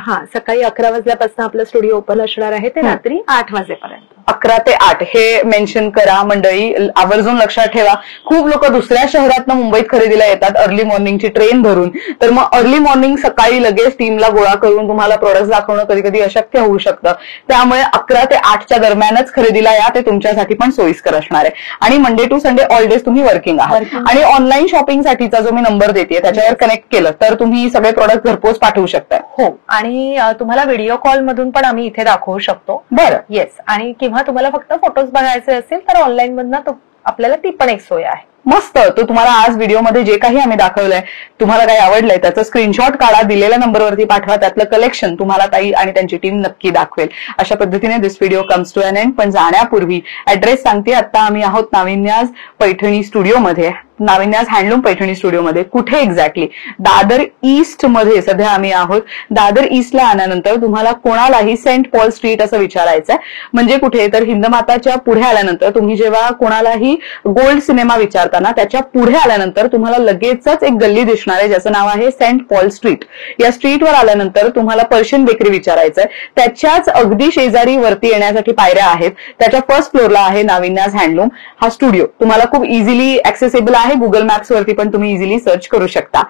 हा, सकाळी 11 वाजल्यापासून आपलं स्टुडिओ ओपन असणार आहे ते रात्री 8 वाजेपर्यंत. 11 ते 8 हे मेन्शन करा मंडळी, आवर्जून लक्षात ठेवा. खूप लोक दुसऱ्या शहरातनं मुंबईत खरेदीला येतात अर्ली मॉर्निंगची ट्रेन धरून, तर मग अर्ली मॉर्निंग सकाळी लगेच टीमला गोळा करून तुम्हाला प्रोडक्ट दाखवणं कधी कधी अशक्य होऊ शकतं. त्यामुळे 11 ते 8च्या दरम्यानच खरेदीला या, ते तुमच्यासाठी पण सोयीस्कर असणार आहे. आणि Monday to Sunday all days तुम्ही वर्किंग आहात. आणि ऑनलाईन शॉपिंगसाठीचा जो मी नंबर देते त्याच्यावर कनेक्ट केलं तर तुम्ही सगळे प्रोडक्ट घरपोच पाठवू शकता. हो, आणि तुम्हाला व्हिडिओ कॉल मधून पण आम्ही इथे दाखवू शकतो. बरं. येस. आणि किंवा तुम्हाला फक्त फोटोज बघायचे असतील तर ऑनलाईन मधनं आपल्याला ती पण एक सोय आहे. मस्त. तो तुम्हाला आज व्हिडिओमध्ये जे काही आम्ही दाखवलंय, तुम्हाला काही आवडलंय त्याचं स्क्रीनशॉट काढा, दिलेल्या नंबरवरती पाठवा, त्यातलं कलेक्शन तुम्हाला ताई आणि त्यांची टीम नक्की दाखवेल. अशा पद्धतीने this video comes to an end. पण जाण्यापूर्वी ऍड्रेस सांगते. आता आम्ही आहोत नाविन्याज पैठणी स्टुडिओमध्ये, नाविन्याज हँडलूम पैठणी स्टुडिओमध्ये. कुठे एक्झॅक्टली? दादर ईस्ट मध्ये सध्या आम्ही आहोत. दादर ईस्टला आल्यानंतर तुम्हाला कोणालाही सेंट पॉल स्ट्रीट असं विचारायचंय. म्हणजे कुठे? तर हिंदमाताच्या पुढे आल्यानंतर तुम्ही जेव्हा कोणालाही गोल्ड सिनेमा विचारताना त्याच्या पुढे आल्यानंतर तुम्हाला लगेचच एक गल्ली दिसणार आहे ज्याचं नाव आहे सेंट पॉल स्ट्रीट. या स्ट्रीटवर आल्यानंतर तुम्हाला पर्शियन बेकरी विचारायचंय. त्याच्याच अगदी शेजारी वरती येण्यासाठी पायऱ्या आहेत. त्याच्या फर्स्ट फ्लोअरला आहे नाविन्याज हँडलूम. हा स्टुडिओ तुम्हाला खूप इझिली ऍक्सेसिबल आहे. गुगल मॅप्स वरती पण तुम्ही इझिली सर्च करू शकता.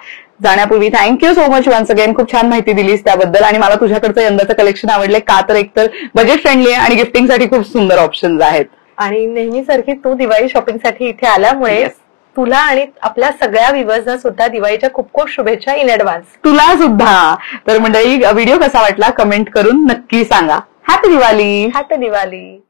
जाण्यापूर्वी thank you so much once again. खूप छान माहिती दिलीस त्याबद्दल. आणि मला तुझ्याकडचं यंदाचं कलेक्शन आवडलंय का तर एकतर बजेट फ्रेंडली आहे आणि गिफ्टिंगसाठी खूप सुंदर ऑप्शन्स आहेत. आणि नेहमीसारखी तू दिवाळी शॉपिंगसाठी इथे आल्यामुळे तुला आणि आपल्या सगळ्या व्ह्युअर्सना सुद्धा दिवाळीच्या खूप खूप शुभेच्छा इन ऍडव्हान्स. तुला सुद्धा. तर मंडळी, व्हिडिओ कसा वाटला कमेंट करून नक्की सांगा. हॅपी दिवाळी. हॅपी दिवाळी.